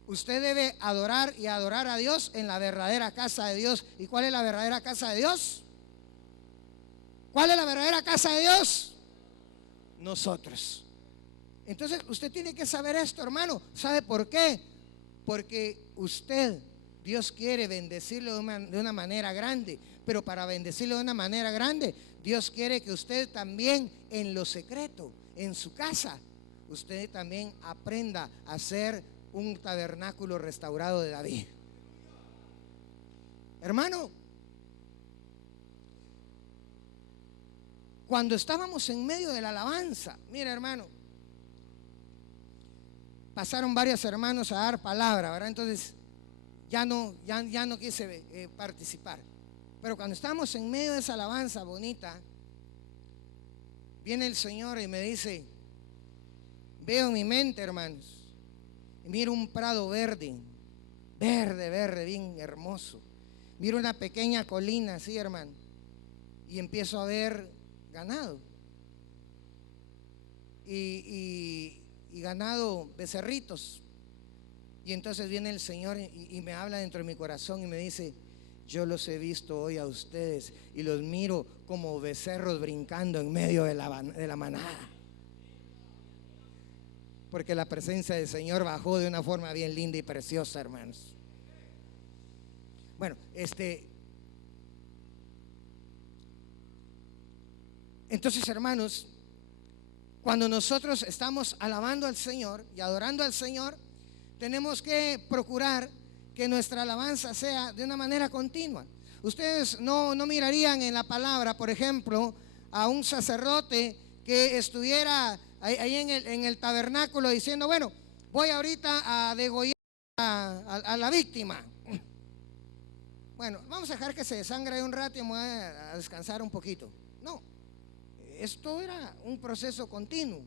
usted debe adorar y adorar a Dios en la verdadera casa de Dios. ¿Y cuál es la verdadera casa de Dios? ¿Cuál es la verdadera casa de Dios? Nosotros. Entonces usted tiene que saber esto, hermano. ¿Sabe por qué? Porque usted, Dios quiere bendecirlo de una manera grande, pero para bendecirlo de una manera grande, Dios quiere que usted también en lo secreto, en su casa, usted también aprenda a ser un tabernáculo restaurado de David. Hermano, cuando estábamos en medio de la alabanza, mira, hermano, pasaron varios hermanos a dar palabra, ¿verdad? Entonces ya no quise participar. Pero cuando estamos en medio de esa alabanza bonita, viene el Señor y me dice: veo en mi mente, hermanos, y miro un prado verde, bien hermoso. Miro una pequeña colina así, hermano, y empiezo a ver ganado. y ganado becerritos. Y entonces viene el Señor y me habla dentro de mi corazón y me dice: yo los he visto hoy a ustedes y los miro como becerros brincando en medio de la manada. Porque la presencia del Señor bajó de una forma bien linda y preciosa, hermanos. Bueno, entonces, hermanos, cuando nosotros estamos alabando al Señor y adorando al Señor, tenemos que procurar que nuestra alabanza sea de una manera continua. Ustedes no mirarían en la palabra, por ejemplo, a un sacerdote que estuviera ahí en el tabernáculo diciendo: bueno, voy ahorita a degollar a la víctima. Bueno, vamos a dejar que se desangre un rato y me voy a descansar un poquito. No, esto era un proceso continuo.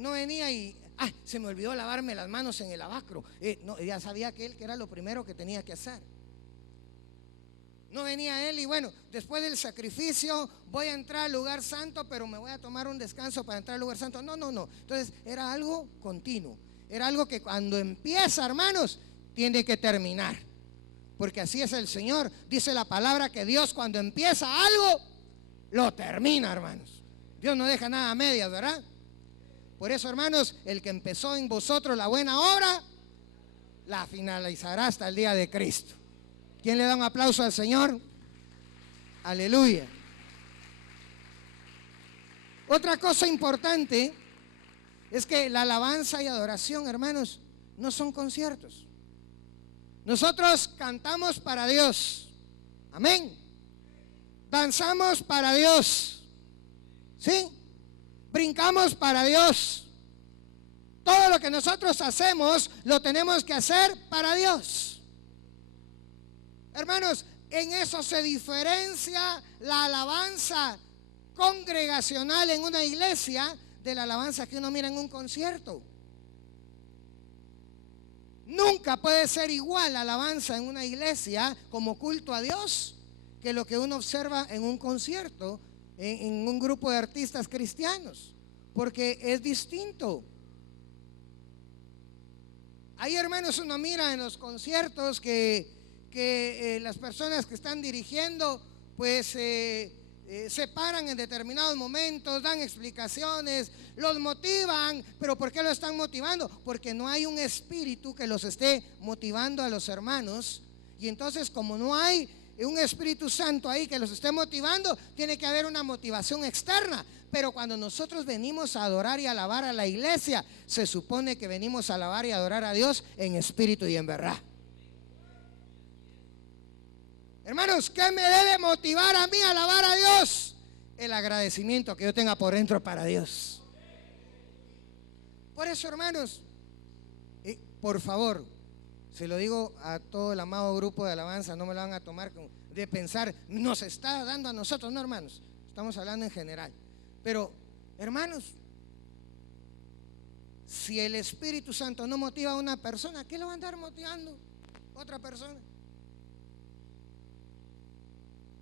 No venía y se me olvidó lavarme las manos en el lavacro. No, ya sabía que era lo primero que tenía que hacer. No venía él y bueno, después del sacrificio voy a entrar al lugar santo, pero me voy a tomar un descanso para entrar al lugar santo. No. Entonces era algo continuo. Era algo que cuando empieza, hermanos, tiene que terminar. Porque así es el Señor. Dice la palabra que Dios, cuando empieza algo, lo termina, hermanos. Dios no deja nada a medias, ¿verdad? Por eso, hermanos, el que empezó en vosotros la buena obra, la finalizará hasta el día de Cristo. ¿Quién le da un aplauso al Señor? Aleluya. Otra cosa importante es que la alabanza y adoración, hermanos, no son conciertos. Nosotros cantamos para Dios. Amén. Danzamos para Dios. ¿Sí? Brincamos para Dios. Todo lo que nosotros hacemos lo tenemos que hacer para Dios. Hermanos, en eso se diferencia la alabanza congregacional en una iglesia de la alabanza que uno mira en un concierto. Nunca puede ser igual la alabanza en una iglesia como culto a Dios que lo que uno observa en un concierto, en un grupo de artistas cristianos, porque es distinto. Ahí, hermanos, uno mira en los conciertos que las personas que están dirigiendo pues se paran en determinados momentos, dan explicaciones, los motivan. ¿Pero por qué lo están motivando? Porque no hay un espíritu que los esté motivando a los hermanos. Y entonces, como no hay un Espíritu Santo ahí que los esté motivando, tiene que haber una motivación externa. Pero cuando nosotros venimos a adorar y alabar a la iglesia, se supone que venimos a alabar y adorar a Dios en espíritu y en verdad. Hermanos, ¿qué me debe motivar a mí a alabar a Dios? El agradecimiento que yo tenga por dentro para Dios. Por eso, hermanos, por favor, se lo digo a todo el amado grupo de alabanza, no me lo van a tomar de pensar, nos está dando a nosotros. No, hermanos, estamos hablando en general. Pero, hermanos, si el Espíritu Santo no motiva a una persona, ¿qué lo va a andar motivando otra persona?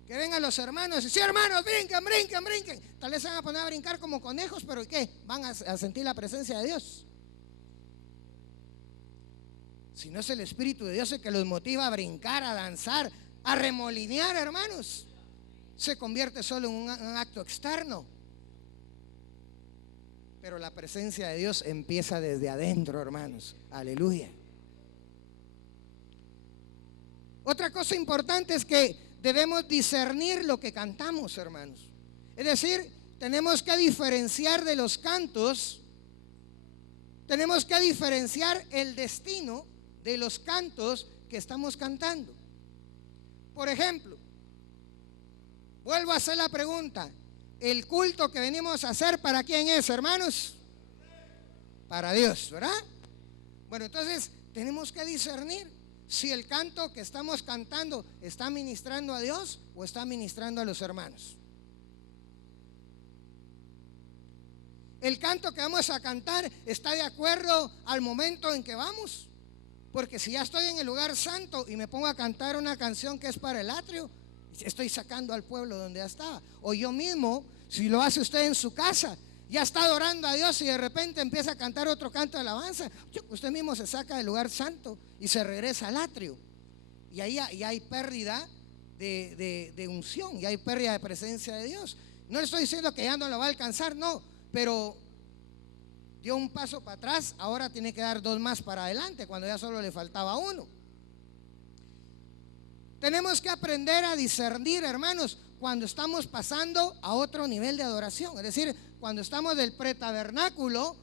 Que vengan los hermanos y sí, hermanos, brinquen. Tal vez se van a poner a brincar como conejos, pero ¿qué? Van a sentir la presencia de Dios. Si no es el Espíritu de Dios el que los motiva a brincar, a danzar, a remolinear, hermanos, se convierte solo en un acto externo. Pero la presencia de Dios empieza desde adentro, hermanos. Aleluya. Otra cosa importante es que debemos discernir lo que cantamos, hermanos. Es decir, tenemos que diferenciar de los cantos, tenemos que diferenciar el destino de los cantos que estamos cantando. Por ejemplo, vuelvo a hacer la pregunta: ¿el culto que venimos a hacer para quién es, hermanos? Para Dios, ¿verdad? Bueno, entonces tenemos que discernir si el canto que estamos cantando está ministrando a Dios o está ministrando a los hermanos. El canto que vamos a cantar está de acuerdo al momento en que vamos. Porque si ya estoy en el lugar santo y me pongo a cantar una canción que es para el atrio, estoy sacando al pueblo donde ya estaba. O yo mismo, si lo hace usted en su casa, ya está adorando a Dios y de repente empieza a cantar otro canto de alabanza, usted mismo se saca del lugar santo y se regresa al atrio. Y ahí hay pérdida de unción, y hay pérdida de presencia de Dios. No le estoy diciendo que ya no lo va a alcanzar, no, pero dio un paso para atrás, ahora tiene que dar 2 más para adelante, cuando ya solo le faltaba 1. Tenemos que aprender a discernir, hermanos, cuando estamos pasando a otro nivel de adoración. Es decir, cuando estamos del pretabernáculo,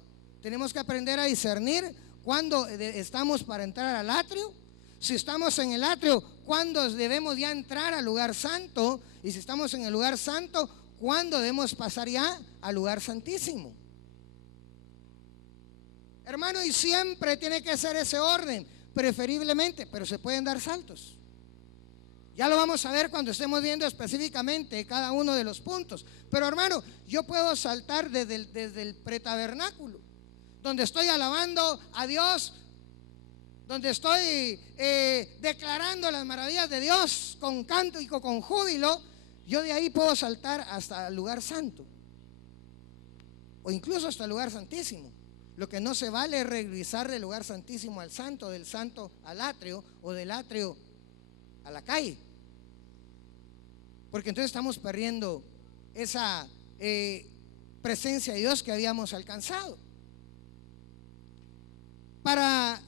tenemos que aprender a discernir cuando estamos para entrar al atrio. Si estamos en el atrio, cuando debemos ya entrar al lugar santo. Y si estamos en el lugar santo, cuando debemos pasar ya al lugar santísimo. Hermano, y siempre tiene que ser ese orden, preferiblemente, pero se pueden dar saltos. Ya lo vamos a ver cuando estemos viendo específicamente cada uno de los puntos. Pero hermano, yo puedo saltar desde el pretabernáculo, donde estoy alabando a Dios, donde estoy declarando las maravillas de Dios con canto y con júbilo. Yo de ahí puedo saltar hasta el lugar santo, o incluso hasta el lugar santísimo. Lo que no se vale es regresar del lugar santísimo al santo, del santo al atrio, o del atrio a la calle, porque entonces estamos perdiendo esa presencia de Dios que habíamos alcanzado. Para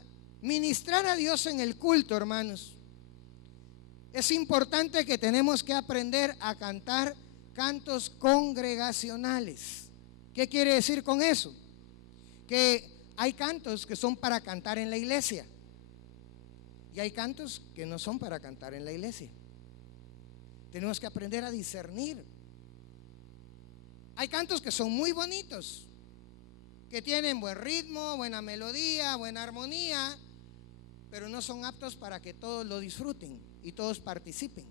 ministrar a Dios en el culto, hermanos, es importante que tenemos que aprender a cantar cantos congregacionales. ¿Qué quiere decir con eso? Que hay cantos que son para cantar en la iglesia y hay cantos que no son para cantar en la iglesia. Tenemos que aprender a discernir. Hay cantos que son muy bonitos, que tienen buen ritmo, buena melodía, buena armonía, pero no son aptos para que todos lo disfruten y todos participen.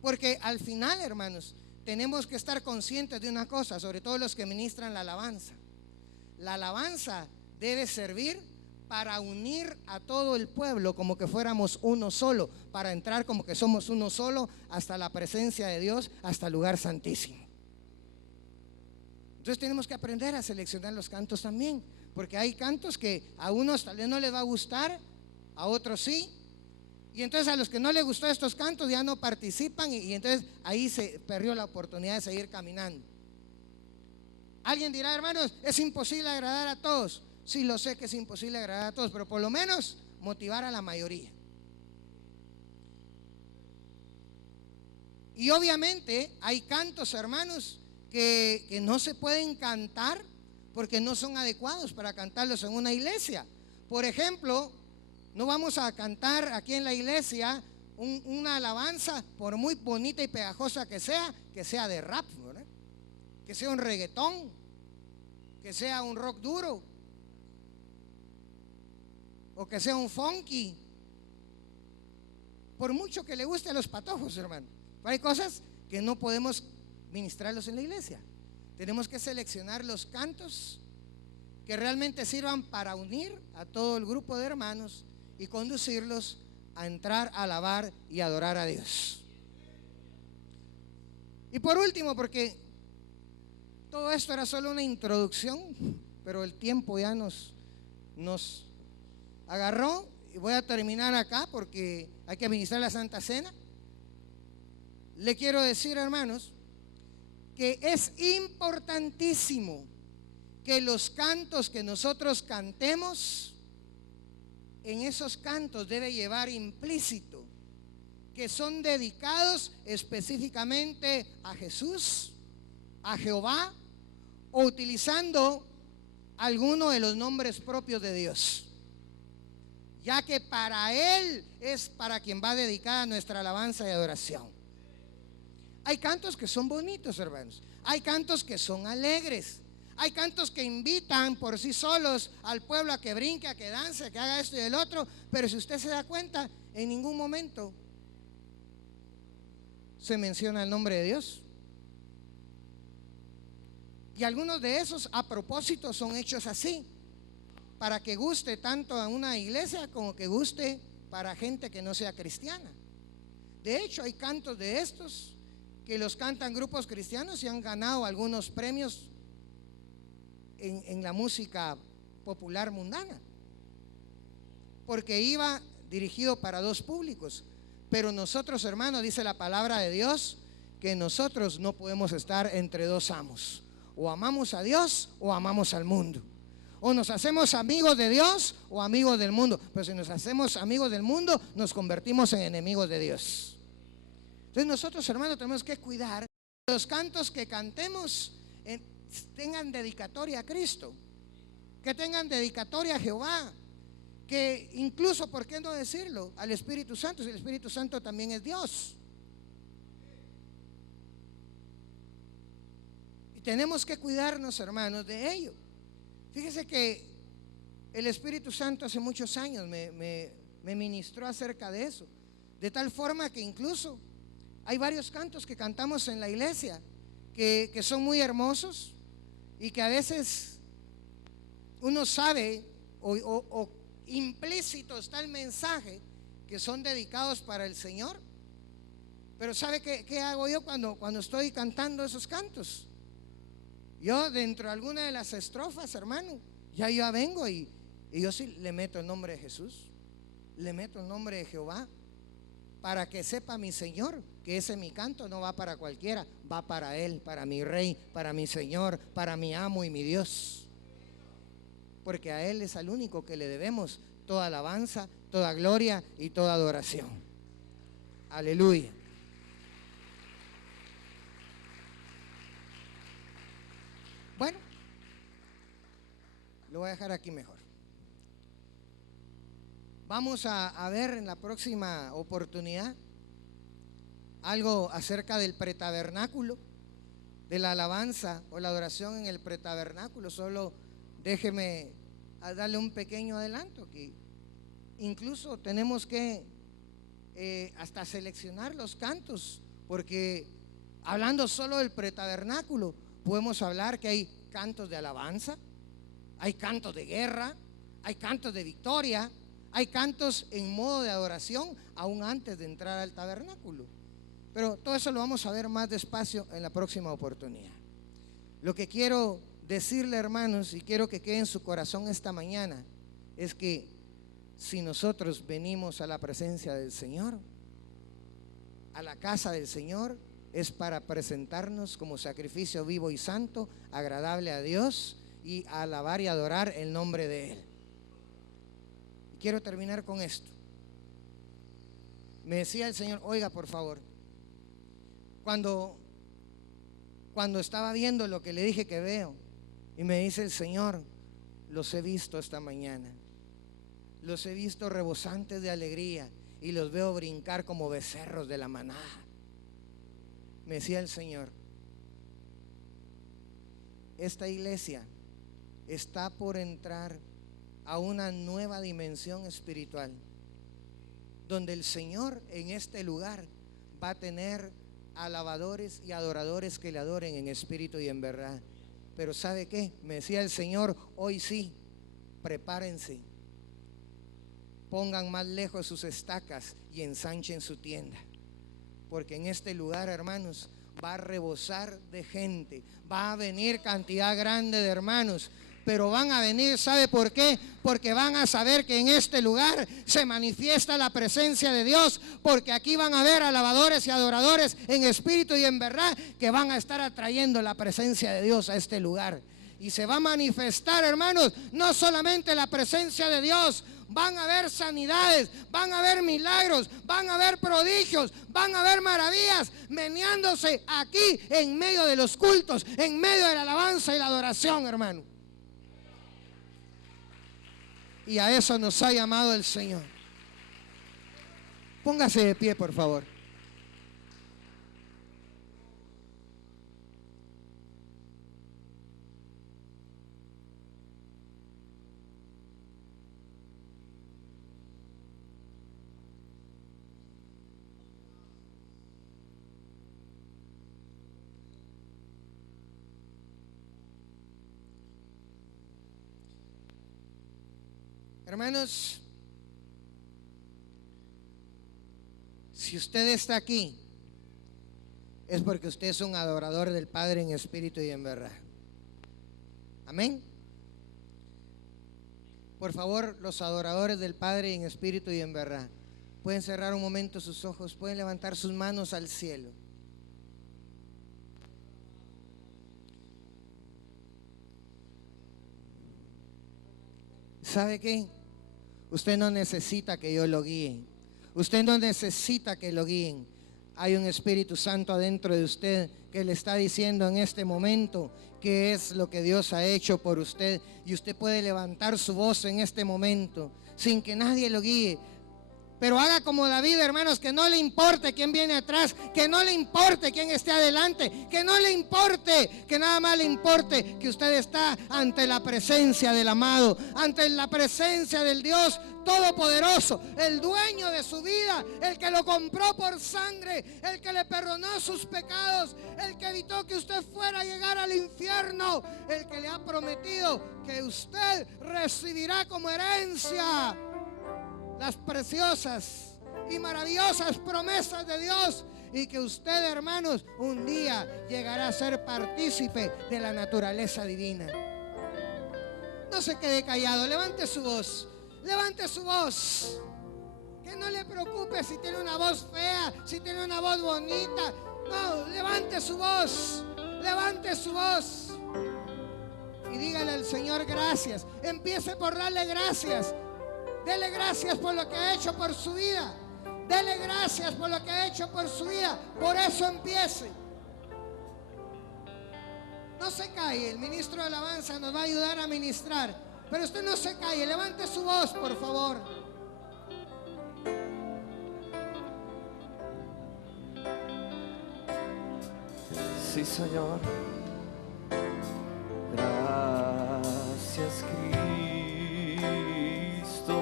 Porque al final, hermanos, tenemos que estar conscientes de una cosa, sobre todo los que ministran la alabanza. La alabanza debe servir para unir a todo el pueblo como que fuéramos uno solo, para entrar como que somos uno solo hasta la presencia de Dios, hasta el lugar santísimo. Entonces tenemos que aprender a seleccionar los cantos también, porque hay cantos que a unos tal vez no les va a gustar, a otros sí, y entonces a los que no les gustó estos cantos ya no participan, y entonces ahí se perdió la oportunidad de seguir caminando. Alguien dirá, hermanos, es imposible agradar a todos. Sí, lo sé que es imposible agradar a todos, pero por lo menos motivar a la mayoría. Y obviamente hay cantos, hermanos, que no se pueden cantar porque no son adecuados para cantarlos en una iglesia. Por ejemplo, no vamos a cantar aquí en la iglesia una alabanza, por muy bonita y pegajosa que sea de rap, ¿verdad? Que sea un reggaetón, que sea un rock duro, o que sea un funky, por mucho que le guste a los patojos, hermano. Pero hay cosas que no podemos ministrarlos en la iglesia. Tenemos que seleccionar los cantos que realmente sirvan para unir a todo el grupo de hermanos y conducirlos a entrar a alabar y adorar a Dios. Y por último, porque todo esto era solo una introducción, pero el tiempo ya nos agarró, y voy a terminar acá porque hay que administrar la Santa Cena. Le quiero decir, hermanos, que es importantísimo que los cantos que nosotros cantemos, en esos cantos debe llevar implícito que son dedicados específicamente a Jesús, a Jehová, o utilizando alguno de los nombres propios de Dios, ya que para Él es para quien va dedicada nuestra alabanza y adoración. Hay cantos que son bonitos, hermanos. Hay cantos que son alegres. Hay cantos que invitan por sí solos al pueblo a que brinque, a que dance, a que haga esto y el otro. Pero si usted se da cuenta, en ningún momento se menciona el nombre de Dios. Y algunos de esos a propósito son hechos así, para que guste tanto a una iglesia como que guste para gente que no sea cristiana. De hecho, hay cantos de estos que los cantan grupos cristianos y han ganado algunos premios en la música popular mundana, porque iba dirigido para dos públicos. Pero nosotros, hermanos, dice la palabra de Dios, que nosotros no podemos estar entre dos amos. O amamos a Dios o amamos al mundo. O nos hacemos amigos de Dios o amigos del mundo. Pero si nos hacemos amigos del mundo, nos convertimos en enemigos de Dios. Entonces nosotros, hermanos, tenemos que cuidar que los cantos que cantemos tengan dedicatoria a Cristo, que tengan dedicatoria a Jehová, que incluso, ¿por qué no decirlo?, al Espíritu Santo, si el Espíritu Santo también es Dios. Y tenemos que cuidarnos, hermanos, de ello. Fíjese que el Espíritu Santo hace muchos años me ministró acerca de eso, de tal forma que incluso hay varios cantos que cantamos en la iglesia que son muy hermosos y que a veces uno sabe o implícito está el mensaje que son dedicados para el Señor. Pero ¿sabe qué hago yo cuando estoy cantando esos cantos? Yo dentro de alguna de las estrofas, hermano, ya vengo y yo sí le meto el nombre de Jesús, le meto el nombre de Jehová, para que sepa mi Señor que ese mi canto no va para cualquiera, va para Él, para mi Rey, para mi Señor, para mi amo y mi Dios. Porque a Él es al único que le debemos toda alabanza, toda gloria y toda adoración. Aleluya. Bueno, lo voy a dejar aquí mejor. Vamos a ver en la próxima oportunidad algo acerca del pretabernáculo, de la alabanza o la adoración en el pretabernáculo. Solo déjeme darle un pequeño adelanto, que incluso tenemos que hasta seleccionar los cantos, porque hablando solo del pretabernáculo, podemos hablar que hay cantos de alabanza, hay cantos de guerra, hay cantos de victoria, hay cantos en modo de adoración aún antes de entrar al tabernáculo. Pero todo eso lo vamos a ver más despacio en la próxima oportunidad. Lo que quiero decirle, hermanos, y quiero que quede en su corazón esta mañana, es que si nosotros venimos a la presencia del Señor, a la casa del Señor, es para presentarnos como sacrificio vivo y santo, agradable a Dios, y alabar y adorar el nombre de Él. Y quiero terminar con esto. Me decía el Señor, oiga, por favor, cuando estaba viendo lo que le dije que veo, y me dice el Señor, los he visto esta mañana, los he visto rebosantes de alegría y los veo brincar como becerros de la manada. Me decía el Señor, esta iglesia está por entrar a una nueva dimensión espiritual, donde el Señor en este lugar va a tener alabadores y adoradores que le adoren en espíritu y en verdad. Pero ¿sabe qué? Me decía el Señor, hoy sí, prepárense, pongan más lejos sus estacas y ensanchen su tienda, porque en este lugar, hermanos, va a rebosar de gente, va a venir cantidad grande de hermanos, pero van a venir, ¿sabe por qué? Porque van a saber que en este lugar se manifiesta la presencia de Dios, porque aquí van a ver alabadores y adoradores en espíritu y en verdad, que van a estar atrayendo la presencia de Dios a este lugar. Y se va a manifestar, hermanos, no solamente la presencia de Dios, van a haber sanidades, van a haber milagros, van a haber prodigios, van a haber maravillas meneándose aquí en medio de los cultos, en medio de la alabanza y la adoración, hermano. Y a eso nos ha llamado el Señor. Póngase de pie, por favor. Hermanos, Si usted está aquí, es porque usted es un adorador del Padre en espíritu y en verdad. Amén. Por favor, los adoradores del Padre en espíritu y en verdad, pueden cerrar un momento sus ojos, pueden levantar sus manos al cielo. ¿Sabe qué? Usted no necesita que yo lo guíe. Usted no necesita que lo guíen. Hay un Espíritu Santo adentro de usted que le está diciendo en este momento qué es lo que Dios ha hecho por usted. Y usted puede levantar su voz en este momento sin que nadie lo guíe. Pero haga como David, hermanos, que no le importe quién viene atrás, que no le importe quién esté adelante, que no le importe, que nada más le importe que usted está ante la presencia del amado, ante la presencia del Dios Todopoderoso, el dueño de su vida, el que lo compró por sangre, el que le perdonó sus pecados, el que evitó que usted fuera a llegar al infierno, el que le ha prometido que usted recibirá como herencia las preciosas y maravillosas promesas de Dios, y que usted, hermanos, un día llegará a ser partícipe de la naturaleza divina. No se quede callado, levante su voz, levante su voz. Que no le preocupe si tiene una voz fea, si tiene una voz bonita. No, levante su voz, levante su voz y dígale al Señor gracias. Empiece por darle gracias. Dele gracias por lo que ha hecho por su vida. Dele gracias por lo que ha hecho por su vida. Por eso empiece. No se calle. El ministro de alabanza nos va a ayudar a ministrar. Pero usted no se calle. Levante su voz, por favor. Sí, Señor. Gracias, Cristo.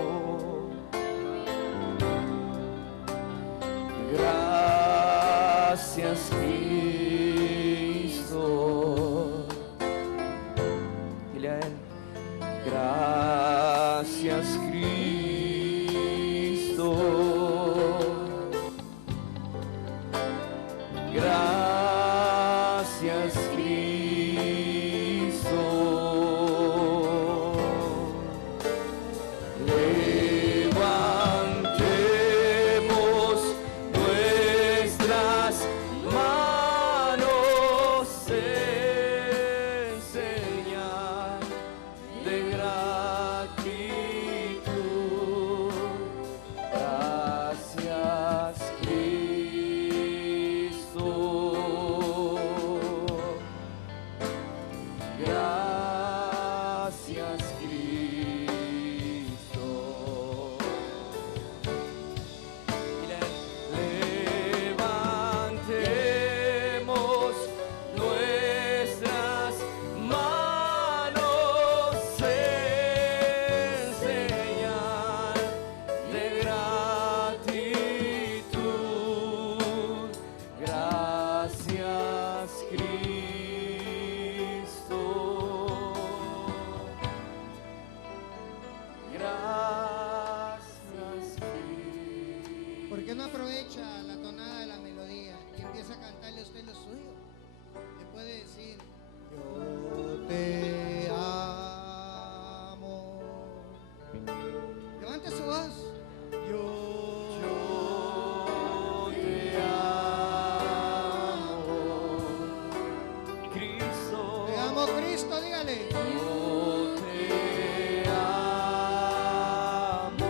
Gracias, Cristo. Dile a Él. Gracias, Cristo. Gracias, Cristo. Levantemos nuestras manos en señal de gratitud. Gracias, Cristo. Gracias, Cristo. Levantemos nuestras manos en señal de gratitud. Gracias, Cristo. Gracias, Cristo. ¿Por qué no aprovecha la tonada de la melodía y empieza a cantarle a usted lo suyo? Le puede decir: yo te amo. Levante su voz. Yo te amo, Cristo. Te amo, Cristo, dígale. Yo te amo,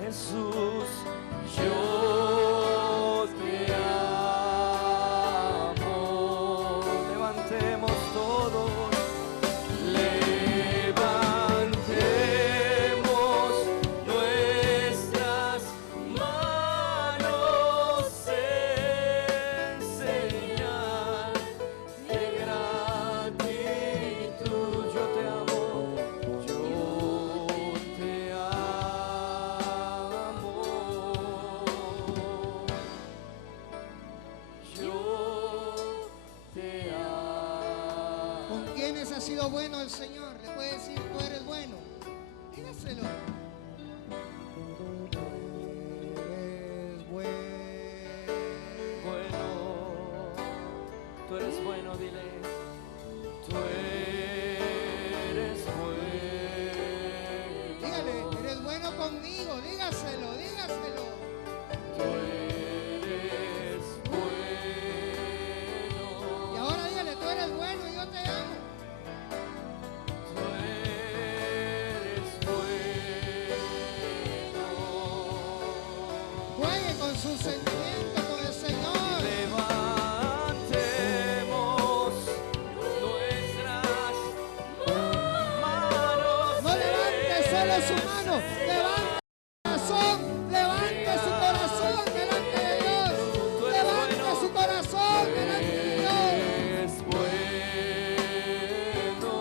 Jesús. Yo te amo. Levantemos todos. Levantemos nuestras manos en señal de gratitud. Yo te amo, yo te amo, yo te amo. ¿Con quiénes ha sido bueno el Señor? Le puede decir: tú eres bueno. Dígaselo. sentimiento con el Señor. Levantemos nuestras manos. No levante solo su mano, levante su corazón delante de Dios. Levante su corazón delante de Dios. Es bueno.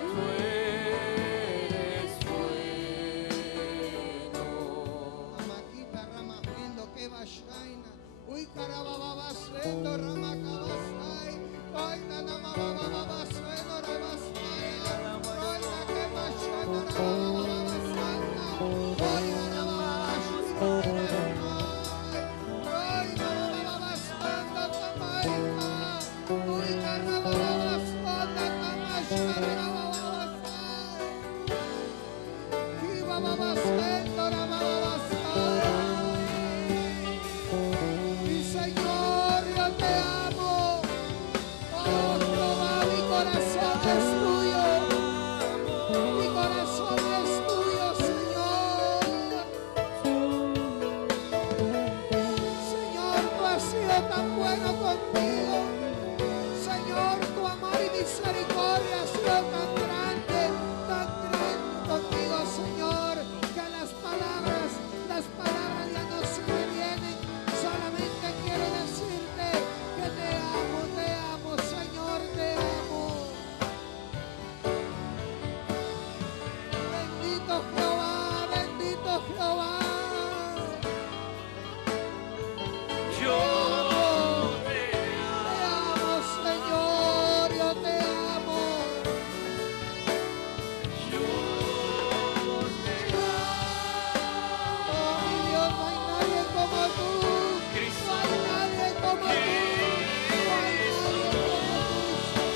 Tú eres bueno. Amaquita rama viendo que va shaina. Uy carababa suendo rama cabasai. Hoy nana mababa suendo rabasai. Hoy na que va shaina rababa santa. Hoy nana mababa suendo. Hoy nana mababa suendo kamaika. Uy carababa suendo kamashaina rababa sai. Y bababa suendo rababa sai. Mi Señor, yo te amo. Oh, Jehová, mi corazón es tuyo. Mi corazón es tuyo, Señor. Señor, tú has sido tan bueno conmigo. Señor, tu amor y misericordia ha sido tan grande conmigo, Señor, que las palabras ya no se me vienen. Solamente quiero decirte que te amo, Señor, te amo. Bendito Jehová, bendito Jehová. Yo Te amo, Señor, yo te amo. Oh, mi Dios, no hay nadie como tú. No hay nadie como tú. No hay nadie como tú, Señor.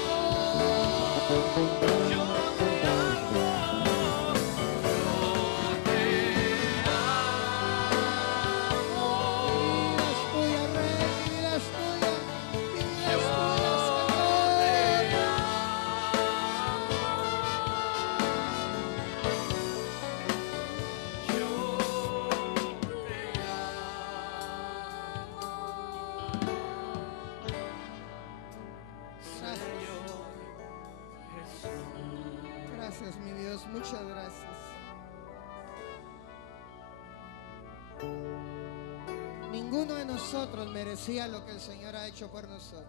Mi vida es tuya, Rey, mi vida es tuya. Mi vida es tuya, Señor. Gracias, mi Dios, muchas gracias. Ninguno de nosotros merecía lo que el Señor ha hecho por nosotros.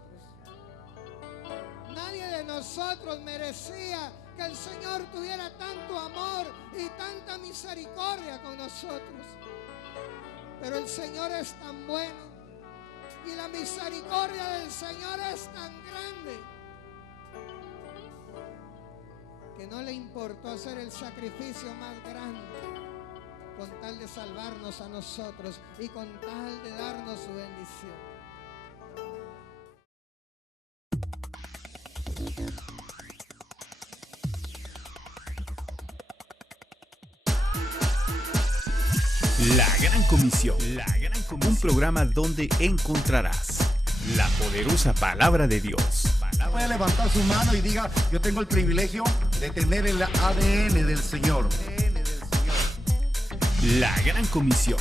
Nadie de nosotros merecía que el Señor tuviera tanto amor y tanta misericordia con nosotros. Pero el Señor es tan bueno y la misericordia del Señor es tan grande que no le importó hacer el sacrificio más grande con tal de salvarnos a nosotros y con tal de darnos su bendición. La Gran Comisión. Un programa donde encontrarás la poderosa palabra de Dios. Puede levantar su mano y diga, yo tengo el privilegio de tener el ADN del Señor. La Gran Comisión.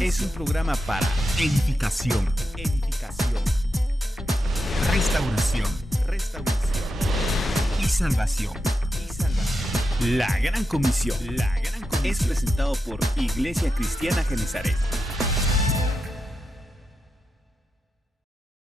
Es un programa para edificación, restauración y salvación. La Gran Comisión es presentado por Iglesia Cristiana Genesaret.